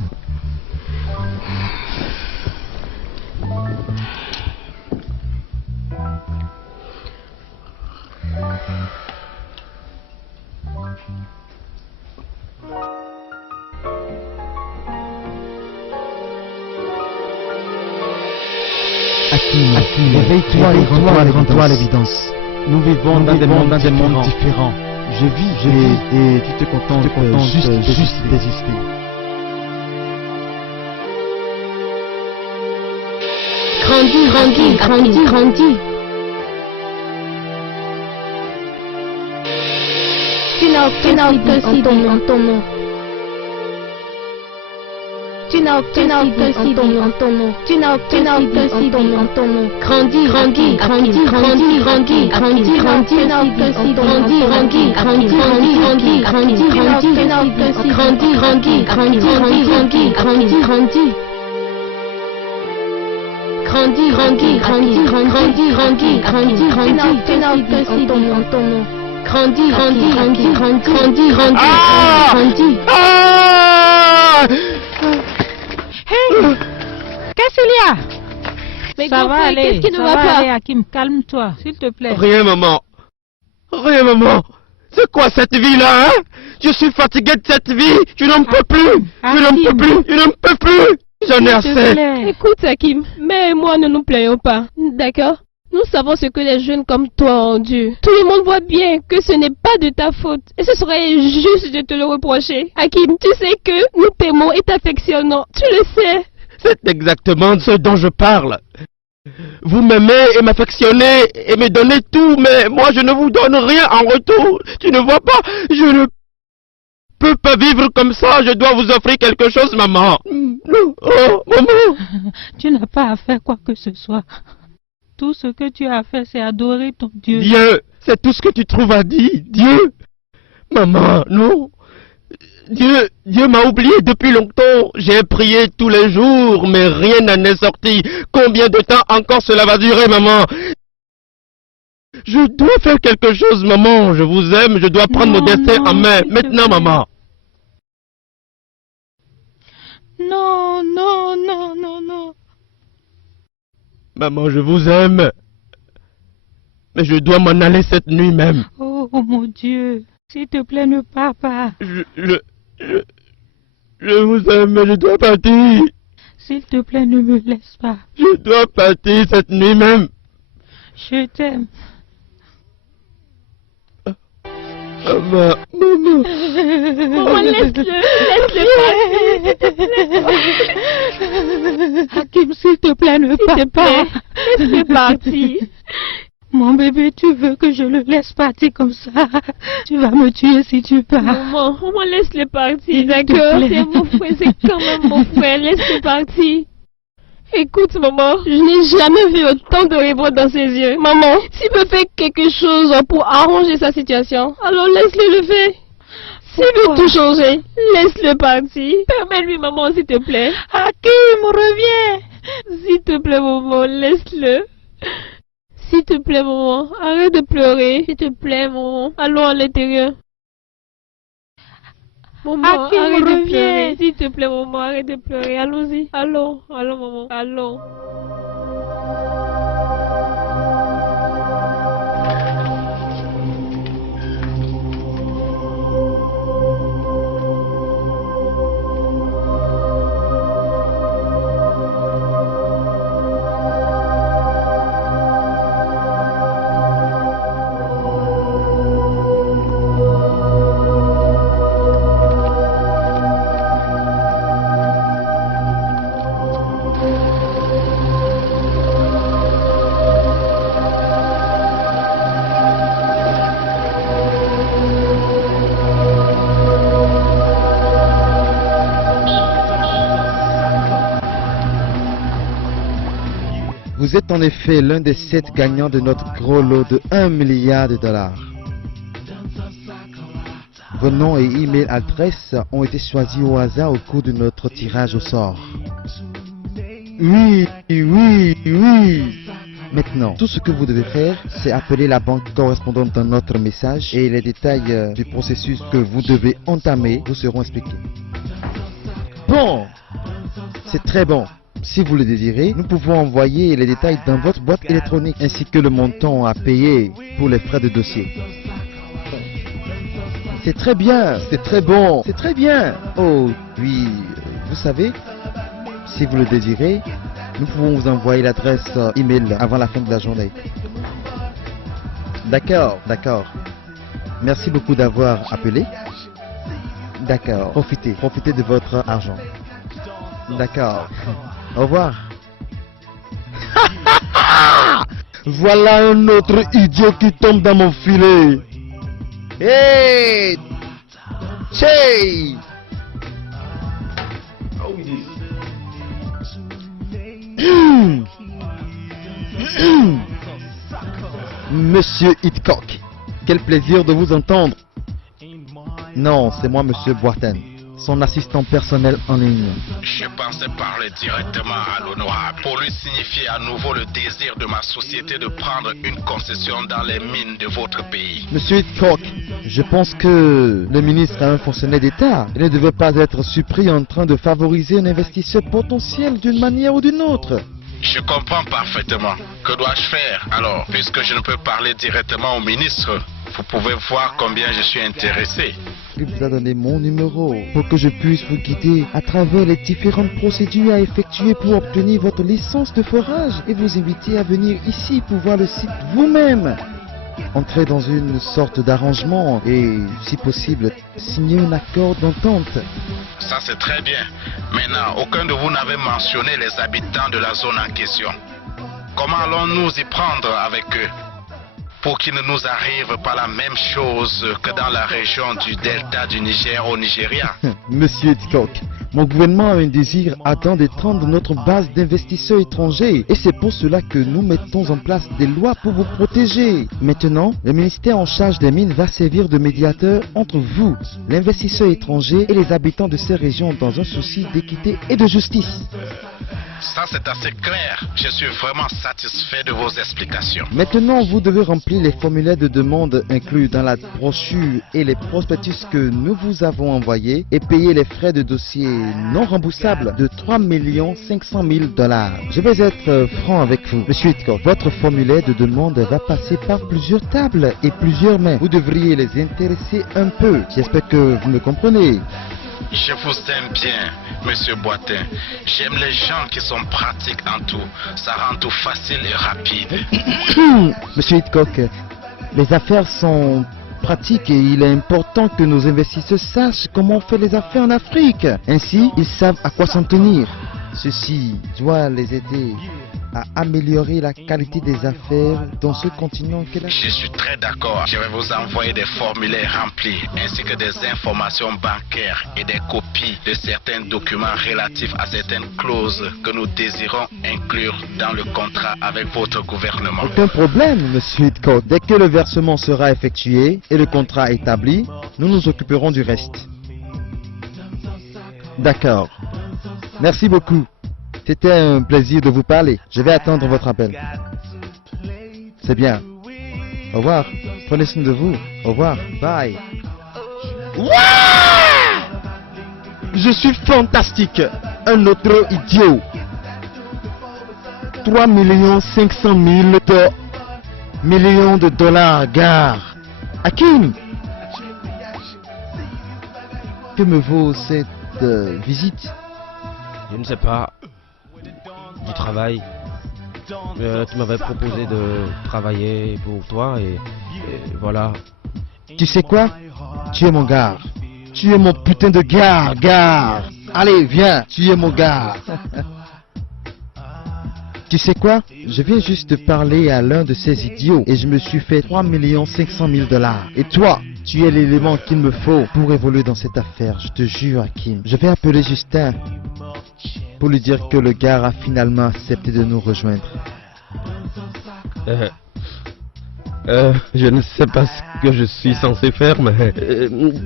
Hakim, réveille-toi et rends-toi l'évidence. Nous vivons dans des mondes différents. Je vis et tu te contentes juste d'exister. Grandis. Tu n'as aucun signe en ton nom. Tu n'as aucun signe en ton nom. Tu n'as aucun signe en ton nom. Grandis. Tu n'as aucun signe en ton nom. Grandis. Hey! Qu'est-ce qu'il y a? Mais ça va aller, qu'est-ce qui ne ça va va pas? aller, Hakim, calme-toi, s'il te plaît. Rien, maman. C'est quoi cette vie-là, hein? Je suis fatigué de cette vie. Je n'en peux plus. Je n'en peux plus. J'en ai assez. Écoute, Hakim, mais moi ne nous plaignons pas, d'accord? Nous savons ce que les jeunes comme toi ont dû. Tout le monde voit bien que ce n'est pas de ta faute. Et ce serait injuste de te le reprocher. Hakim, tu sais que nous t'aimons et t'affectionnons. Tu le sais. C'est exactement de ce dont je parle. Vous m'aimez et m'affectionnez et me donnez tout, mais moi je ne vous donne rien en retour. Tu ne vois pas, je ne peux pas vivre comme ça. Je dois vous offrir quelque chose, maman. Oh, maman. Tu n'as pas à faire quoi que ce soit. Tout ce que tu as fait, c'est adorer ton Dieu. Dieu, c'est tout ce que tu trouves à dire. Dieu. Maman, non. Dieu m'a oublié depuis longtemps. J'ai prié tous les jours, mais rien n'en est sorti. Combien de temps encore cela va durer, maman? Je dois faire quelque chose, maman. Je vous aime, je dois prendre mon destin en main. Maintenant, maman. Non. Maman, je vous aime. Mais je dois m'en aller cette nuit même. Oh mon Dieu, s'il te plaît, ne pars pas. Je vous aime, mais je dois partir. S'il te plaît, ne me laisse pas. Je dois partir cette nuit même. Je t'aime. Maman. Maman, laisse-le partir. Hakim, s'il te plaît, ne pars pas. Laisse-le partir. Mon bébé, tu veux que je le laisse partir comme ça? Tu vas me tuer si tu pars. Maman, laisse-le partir, d'accord? C'est mon frère, c'est quand même mon frère. Laisse-le partir. Écoute, maman, je n'ai jamais vu autant de révolte dans ses yeux. Maman, s'il peut faire quelque chose pour arranger sa situation, alors laisse-le le faire. S'il veut tout changer, laisse-le partir. Permets-lui, maman, s'il te plaît. Hakim, reviens. S'il te plaît, maman, laisse-le. S'il te plaît, maman, arrête de pleurer. S'il te plaît, maman, allons à l'intérieur. Maman, Hakim, arrête de reviens. pleurer. S'il te plaît, maman, arrête de pleurer. Allons-y. Allons, maman, allons. Vous êtes en effet l'un des 7 gagnants de notre gros lot de 1 milliard de dollars. Vos noms et email adresses ont été choisis au hasard au cours de notre tirage au sort. Oui. Maintenant, tout ce que vous devez faire, c'est appeler la banque correspondante dans notre message et les détails du processus que vous devez entamer vous seront expliqués. Bon, c'est très bon. Si vous le désirez, nous pouvons envoyer les détails dans votre boîte électronique ainsi que le montant à payer pour les frais de dossier. C'est très bien, c'est très bon, c'est très bien. Oh, oui, vous savez, si vous le désirez, nous pouvons vous envoyer l'adresse email avant la fin de la journée. D'accord. Merci beaucoup d'avoir appelé. D'accord, profitez de votre argent. D'accord. Au revoir. Voilà un autre idiot qui tombe dans mon filet. Hey! Che! Monsieur Hitchcock, quel plaisir de vous entendre. Non, c'est moi, Monsieur Boiten, son assistant personnel en ligne. Je pensais parler directement à l'honorable pour lui signifier à nouveau le désir de ma société de prendre une concession dans les mines de votre pays. Monsieur Hitchcock, je pense que le ministre est un fonctionnaire d'État. Il ne devait pas être surpris en train de favoriser un investisseur potentiel d'une manière ou d'une autre. Je comprends parfaitement. Que dois-je faire alors, puisque je ne peux parler directement au ministre? Vous pouvez voir combien je suis intéressé. Il vous a donné mon numéro pour que je puisse vous guider à travers les différentes procédures à effectuer pour obtenir votre licence de forage et vous inviter à venir ici pour voir le site vous-même. Entrez dans une sorte d'arrangement et, si possible, signer un accord d'entente. Ça c'est très bien. Maintenant, aucun de vous n'avait mentionné les habitants de la zone en question. Comment allons-nous y prendre avec eux pour qu'il ne nous arrive pas la même chose que dans la région du delta du Niger au Nigeria? Monsieur Hitchcock, mon gouvernement a un désir ardent d'étendre notre base d'investisseurs étrangers et c'est pour cela que nous mettons en place des lois pour vous protéger. Maintenant, le ministère en charge des mines va servir de médiateur entre vous, l'investisseur étranger et les habitants de ces régions dans un souci d'équité et de justice. Ça c'est assez clair. Je suis vraiment satisfait de vos explications. Maintenant, vous devez remplir les formulaires de demande inclus dans la brochure et les prospectus que nous vous avons envoyés et payer les frais de dossier non remboursables de 3 500 000 $. Je vais être franc avec vous, Monsieur Hitchcock. Votre formulaire de demande va passer par plusieurs tables et plusieurs mains. Vous devriez les intéresser un peu. J'espère que vous me comprenez. Je vous aime bien, Monsieur Boiten. J'aime les gens qui sont pratiques en tout. Ça rend tout facile et rapide. Monsieur Hitchcock, les affaires sont pratiques et il est important que nos investisseurs sachent comment on fait les affaires en Afrique. Ainsi, ils savent à quoi s'en tenir. Ceci doit les aider à améliorer la qualité des affaires dans ce continent qu'est la... Je suis très d'accord. Je vais vous envoyer des formulaires remplis ainsi que des informations bancaires et des copies de certains documents relatifs à certaines clauses que nous désirons inclure dans le contrat avec votre gouvernement. Aucun problème, Monsieur Hitchcock. Dès que le versement sera effectué et le contrat établi, nous nous occuperons du reste. D'accord. Merci beaucoup. C'était un plaisir de vous parler. Je vais attendre votre appel. C'est bien. Au revoir. Prenez soin de vous. Au revoir. Bye. Je suis fantastique. Un autre idiot. 3 500 000 millions de dollars, gare. Hakim. Que me vaut cette visite? Je ne sais pas. Du travail. Tu m'avais proposé de travailler pour toi et voilà. Tu sais quoi? Tu es mon gars. Tu es mon putain de gars. Allez, viens, tu es mon gars. Tu sais quoi? Je viens juste de parler à l'un de ces idiots et je me suis fait 3 500 000 $. Et toi, tu es l'élément qu'il me faut pour évoluer dans cette affaire. Je te jure, Hakim. Je vais appeler Justin pour lui dire que le gars a finalement accepté de nous rejoindre. Je ne sais pas ce que je suis censé faire, mais...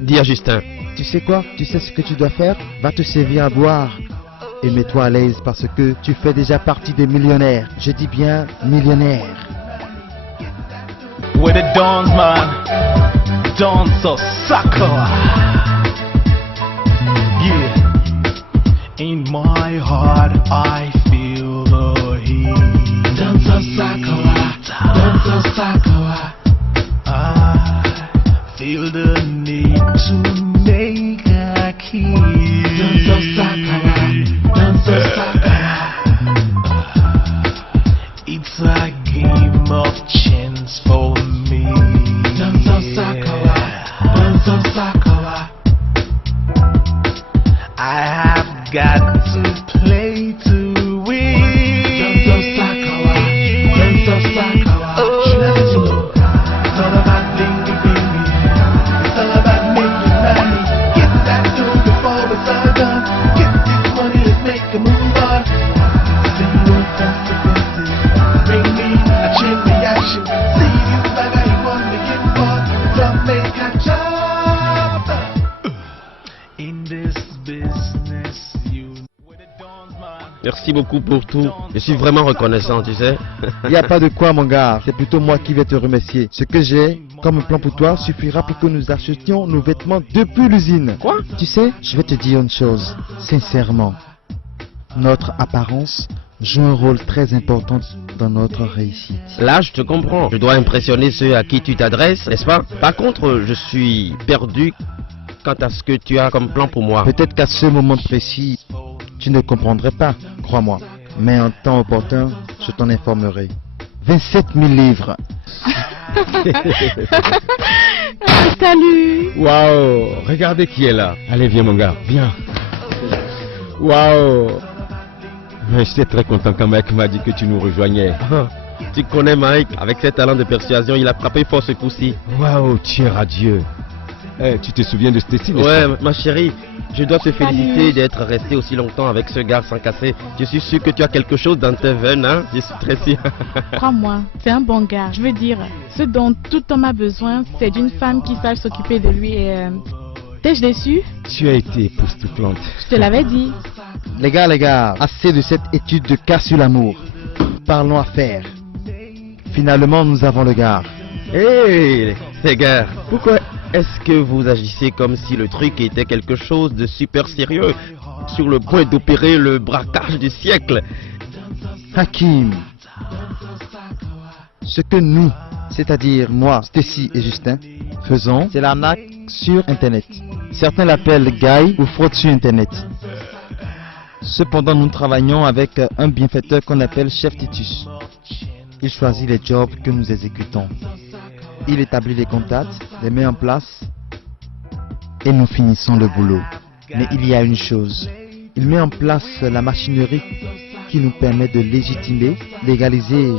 dis à Justin. Tu sais quoi? Tu sais ce que tu dois faire? Va te servir à boire. Et mets-toi à l'aise parce que tu fais déjà partie des millionnaires. Je dis bien millionnaires. Where the dawns, man. Dance of Sakura. Yeah. In my heart, I feel the heat. Dance of Sakura. Dance of Sakura. I feel the need to make a key. Dance of Sakura. Dance of Sakura. It's a game of chance for me. Dance of Sakura. Dance of Sakura. I have got to play to win. Dance of Sakura. Dance of Sakura. It's all about blingy blingy. It's all about making money. Get that dough before it's all done. Get this money, let's make a move on. See no consequences. Bring me a chain reaction. See you like I want to get far. Don't make a job. In this business, you. Merci beaucoup pour tout. Je suis vraiment reconnaissant, tu sais. Il n'y a pas de quoi, mon gars. C'est plutôt moi qui vais te remercier. Ce que j'ai comme plan pour toi suffira pour que nous achetions nos vêtements depuis l'usine. Quoi? Tu sais, je vais te dire une chose. Sincèrement, notre apparence joue un rôle très important dans notre réussite. Là, je te comprends. Je dois impressionner ceux à qui tu t'adresses, n'est-ce pas? Par contre, je suis perdu quant à ce que tu as comme plan pour moi. Peut-être qu'à ce moment précis, tu ne comprendrais pas, crois-moi. Mais en temps opportun, je t'en informerai. 27 000 livres. Salut. Waouh, regardez qui est là. Allez, viens mon gars, viens. Waouh. J'étais très content quand Mike m'a dit que tu nous rejoignais. Tu connais Mike, avec ses talents de persuasion, il a frappé fort ce coup-ci. Waouh, tu es radieux. Tu te souviens de Stacy, n'est-ce Ouais, pas? ma chérie, je dois te féliciter d'être resté aussi longtemps avec ce gars sans casser. Je suis sûr que tu as quelque chose dans tes veines, hein. Je suis très sûr. Crois-moi, c'est un bon gars. Je veux dire, ce dont tout homme a besoin, c'est d'une femme qui sache s'occuper de lui et... T'es-je déçu? Tu as été époustouflante. Je te l'avais dit. Les gars, assez de cette étude de cas sur l'amour. Parlons affaires. Finalement, nous avons le gars. Hé, les gars, pourquoi est-ce que vous agissez comme si le truc était quelque chose de super sérieux, sur le point d'opérer le braquage du siècle? Hakim, ce que nous, c'est-à-dire moi, Stacy et Justin, faisons, c'est l'arnaque sur Internet. Certains l'appellent Guy ou fraude sur Internet. Cependant, nous travaillons avec un bienfaiteur qu'on appelle Chef Titus. Il choisit les jobs que nous exécutons. Il établit les contacts, les met en place et nous finissons le boulot. Mais il y a une chose. Il met en place la machinerie qui nous permet de légitimer, légaliser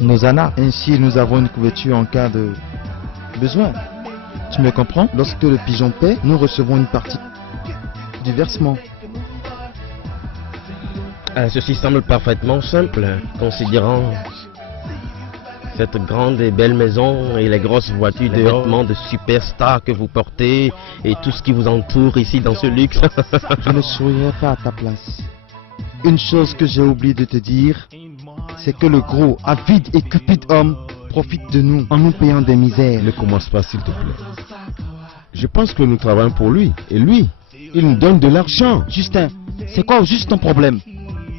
nos ANA. Ainsi, nous avons une couverture en cas de besoin. Tu me comprends? Lorsque le pigeon paie, nous recevons une partie du versement. Ceci semble parfaitement simple, considérant cette grande et belle maison et les grosses voitures de vêtements de superstars que vous portez et tout ce qui vous entoure ici dans ce luxe. Je ne sourirais pas à ta place. Une chose que j'ai oublié de te dire, c'est que le gros, avide et cupide homme profite de nous en nous payant des misères. Ne commence pas, s'il te plaît. Je pense que nous travaillons pour lui. Et lui, il nous donne de l'argent. Justin, c'est quoi juste ton problème?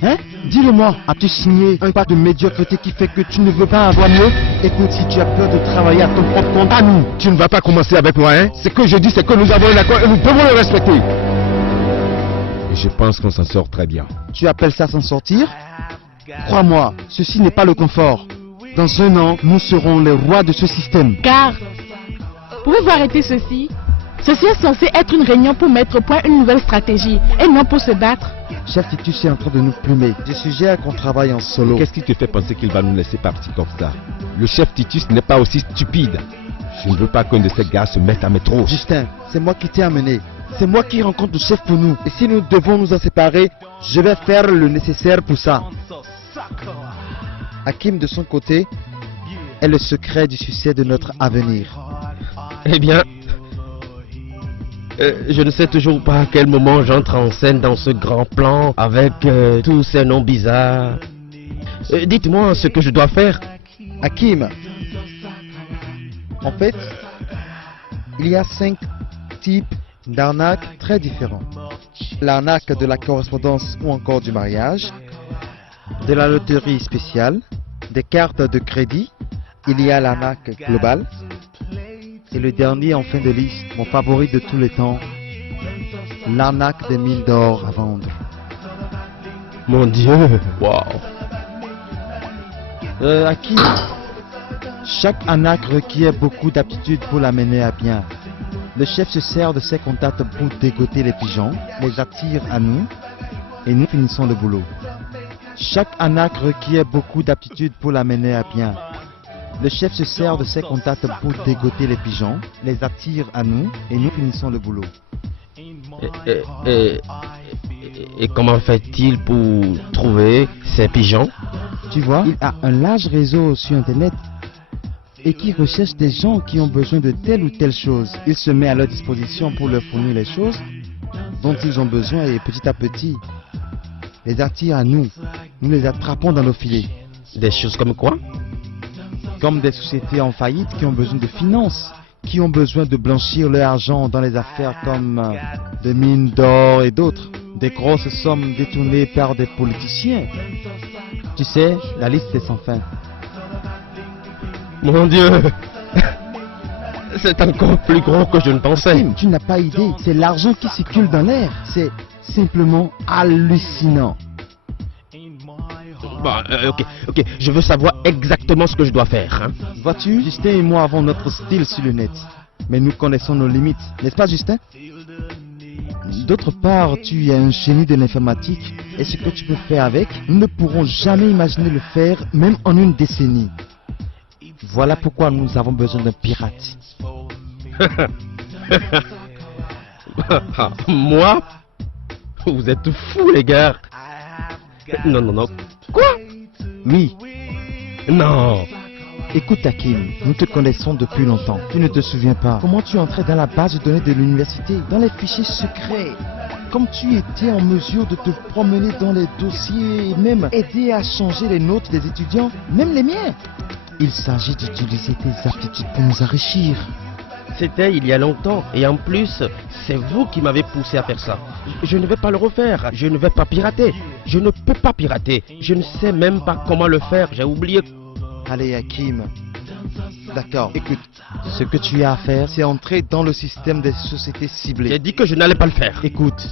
Hein? Dis-le-moi, as-tu signé un pacte de médiocrité qui fait que tu ne veux pas avoir mieux? Écoute, si tu as peur de travailler à ton propre compte, à nous. Tu ne vas pas commencer avec moi, hein? Ce que je dis, c'est que nous avons un accord et nous devons le respecter. Et je pense qu'on s'en sort très bien. Tu appelles ça s'en sortir? Crois-moi, ceci n'est pas le confort. Dans un an, nous serons les rois de ce système. Car, pouvez-vous arrêter ceci? Ceci est censé être une réunion pour mettre au point une nouvelle stratégie et non pour se battre. Chef Titus est en train de nous plumer. Je suggère qu'on travaille en solo. Qu'est-ce qui te fait penser qu'il va nous laisser partir comme ça? Le chef Titus n'est pas aussi stupide. Je ne veux pas qu'un de ces gars se mette à mes trous. Justin, c'est moi qui t'ai amené. C'est moi qui rencontre le chef pour nous. Et si nous devons nous en séparer, je vais faire le nécessaire pour ça. Hakim de son côté est le secret du succès de notre avenir. Eh bien, je ne sais toujours pas à quel moment j'entre en scène dans ce grand plan avec tous ces noms bizarres. Dites-moi ce que je dois faire. Hakim, en fait, il y a 5 types d'arnaques très différents. L'arnaque de la correspondance ou encore du mariage, de la loterie spéciale, des cartes de crédit, il y a l'arnaque globale, et le dernier en fin de liste, mon favori de tous les temps, l'arnaque des mines d'or à vendre. Mon Dieu, wow. Hakim, chaque arnaque requiert beaucoup d'aptitude pour la mener à bien. Le chef se sert de ses contacts pour dégoter les pigeons, les attire à nous, et nous finissons le boulot. Chaque arnaque requiert beaucoup d'aptitude pour la mener à bien. Le chef se sert de ses contacts pour dégoter les pigeons, les attire à nous, et nous finissons le boulot. Et comment fait-il pour trouver ces pigeons? Tu vois, il a un large réseau sur Internet et qui recherche des gens qui ont besoin de telle ou telle chose. Il se met à leur disposition pour leur fournir les choses dont ils ont besoin et petit à petit les attire à nous. Nous les attrapons dans nos filets. Des choses comme quoi? Comme des sociétés en faillite qui ont besoin de finances, qui ont besoin de blanchir leur argent dans les affaires comme des mines d'or et d'autres. Des grosses sommes détournées par des politiciens. Tu sais, la liste est sans fin. Mon Dieu, c'est encore plus gros que je ne pensais. Tim, tu n'as pas idée, c'est l'argent qui circule dans l'air. C'est simplement hallucinant. Bon, ok, je veux savoir exactement ce que je dois faire. Hein. Vois-tu, Justin et moi avons notre style sur le net. Mais nous connaissons nos limites, n'est-ce pas Justin? D'autre part, tu es un génie de l'informatique. Et ce que tu peux faire avec, nous ne pourrons jamais imaginer le faire, même en une décennie. Voilà pourquoi nous avons besoin d'un pirate. Moi? Vous êtes fous, les gars. Non. Quoi? Oui. Non. Écoute, Hakim, nous te connaissons depuis longtemps. Tu ne te souviens pas comment tu entrais dans la base de données de l'université, dans les fichiers secrets. Comme tu étais en mesure de te promener dans les dossiers et même aider à changer les notes des étudiants, même les miens. Il s'agit d'utiliser tes aptitudes pour nous enrichir. C'était il y a longtemps. Et en plus, c'est vous qui m'avez poussé à faire ça. Je ne vais pas le refaire. Je ne vais pas pirater. Je ne peux pas pirater. Je ne sais même pas comment le faire. J'ai oublié. Allez, Hakim. D'accord, écoute. Ce que tu as à faire, c'est entrer dans le système des sociétés ciblées. J'ai dit que je n'allais pas le faire. Écoute.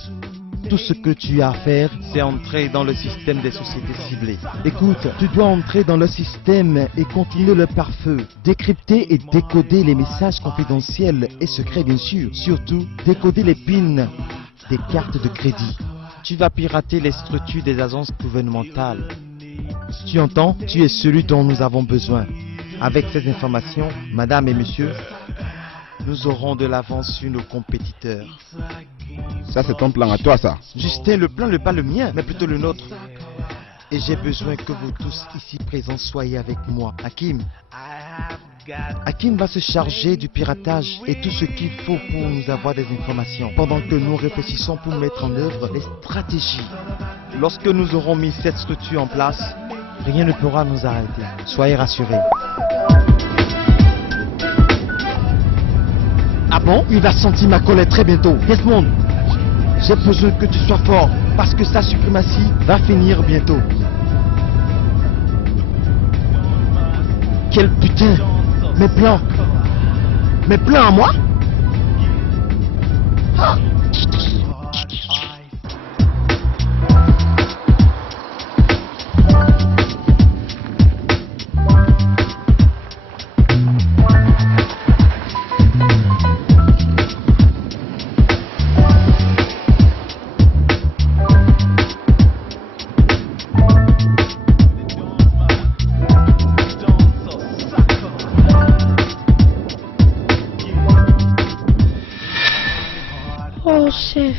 Tout ce que tu as à faire, c'est entrer dans le système des sociétés ciblées. Écoute, tu dois entrer dans le système et continuer le pare-feu. Décrypter et décoder les messages confidentiels et secrets, bien sûr. Surtout, décoder les pins des cartes de crédit. Tu vas pirater les structures des agences gouvernementales. Tu entends? Tu es celui dont nous avons besoin. Avec ces informations, madame et monsieur, nous aurons de l'avance sur nos compétiteurs. Ça, c'est ton plan à toi, ça. Justin, le plan n'est pas le mien, mais plutôt le nôtre. Et j'ai besoin que vous tous ici présents soyez avec moi. Hakim. Hakim va se charger du piratage et tout ce qu'il faut pour nous avoir des informations, pendant que nous réfléchissons pour mettre en œuvre les stratégies. Lorsque nous aurons mis cette structure en place, rien ne pourra nous arrêter. Soyez rassurés. Ah bon? Il va sentir ma colère très bientôt. Desmond, j'ai besoin que tu sois fort, parce que sa suprématie va finir bientôt. Quel putain! Mes plans! Mes plans à moi? Ah!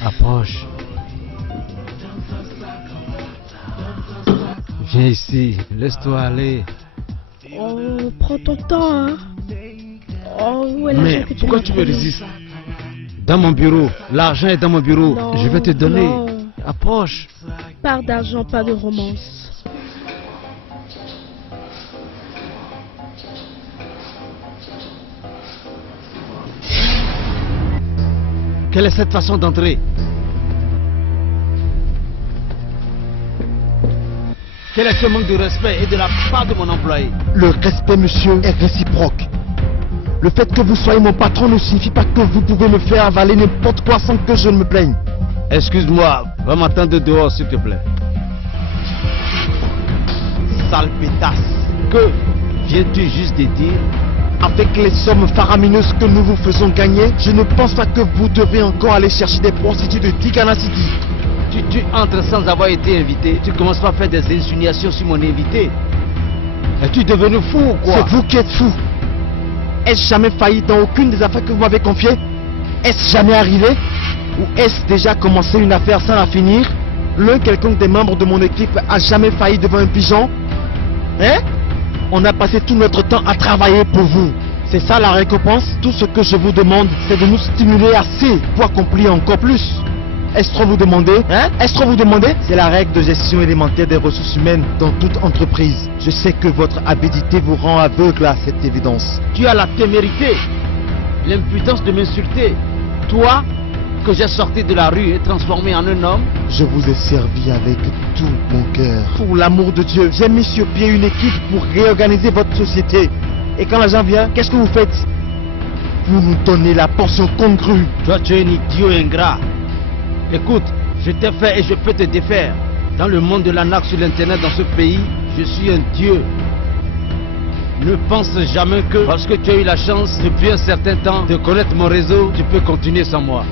Approche. Viens ici, laisse-toi aller. Oh. prends ton temps, hein. Oh, où est l'argent Mais que tu pourquoi m'as tu me promis? résistes? Dans mon bureau. L'argent est dans mon bureau. Non, Je vais te donner. non. Approche. Pas d'argent, pas de romance. Quelle est cette façon d'entrer? Quel est ce manque de respect et de la part de mon employé? Le respect, monsieur, est réciproque. Le fait que vous soyez mon patron ne signifie pas que vous pouvez me faire avaler n'importe quoi sans que je ne me plaigne. Excuse-moi, va m'attendre dehors s'il te plaît. Sale pétasse. Que viens-tu juste de dire? Avec les sommes faramineuses que nous vous faisons gagner, je ne pense pas que vous devez encore aller chercher des prostituées de Ticana City. Tu entres sans avoir été invité. Tu commences pas à faire des insinuations sur mon invité. Es-tu devenu fou ou quoi? C'est vous qui êtes fou. Est-ce jamais failli dans aucune des affaires que vous m'avez confiées? Est-ce jamais arrivé? Ou est-ce déjà commencé une affaire sans la finir? L'un quelconque des membres de mon équipe a jamais failli devant un pigeon? Hein? On a passé tout notre temps à travailler pour vous. C'est ça la récompense? Tout ce que je vous demande, c'est de nous stimuler assez pour accomplir encore plus. Est-ce trop vous demander? Hein? Est-ce trop vous demander? C'est la règle de gestion élémentaire des ressources humaines dans toute entreprise. Je sais que votre avidité vous rend aveugle à cette évidence. Tu as la témérité, l'impudence de m'insulter. Toi, que j'ai sorti de la rue et transformé en un homme. Je vous ai servi avec tout mon cœur. Pour l'amour de Dieu, j'ai mis sur pied une équipe pour réorganiser votre société. Et quand l'argent vient, qu'est-ce que vous faites? Vous nous donnez la portion congrue. Toi, tu es un idiot ingrat. Écoute, je t'ai fait et je peux te défaire. Dans le monde de l'arnaque sur l'internet dans ce pays, je suis un dieu. Ne pense jamais que parce que tu as eu la chance depuis un certain temps de connaître mon réseau, tu peux continuer sans moi.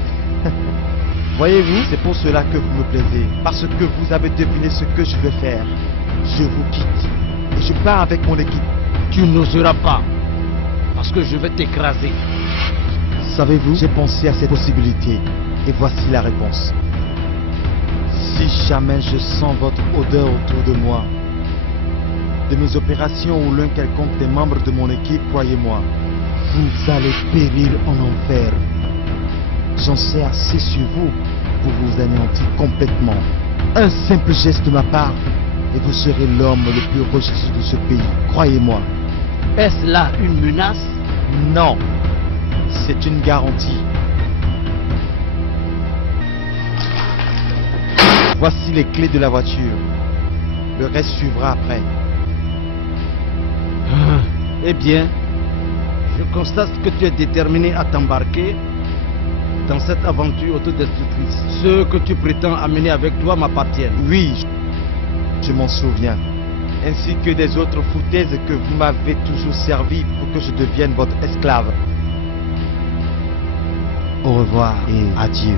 Voyez-vous, c'est pour cela que vous me plaisez. Parce que vous avez deviné ce que je vais faire. Je vous quitte. Et je pars avec mon équipe. Tu n'oseras pas. Parce que je vais t'écraser. Savez-vous, j'ai pensé à cette possibilité. Et voici la réponse. Si jamais je sens votre odeur autour de moi, de mes opérations ou l'un quelconque des membres de mon équipe, croyez-moi, vous allez périr en enfer. J'en sais assez sur vous pour vous anéantir complètement. Un simple geste de ma part et vous serez l'homme le plus rejeté de ce pays. Croyez-moi. Est-ce là une menace? Non. C'est une garantie. Voici les clés de la voiture. Le reste suivra après. Eh bien, je constate que tu es déterminé à t'embarquer dans cette aventure autodestructrice. Ceux que tu prétends amener avec toi m'appartiennent. Oui, je m'en souviens. Ainsi que des autres foutaises que vous m'avez toujours servi pour que je devienne votre esclave. Au revoir et adieu.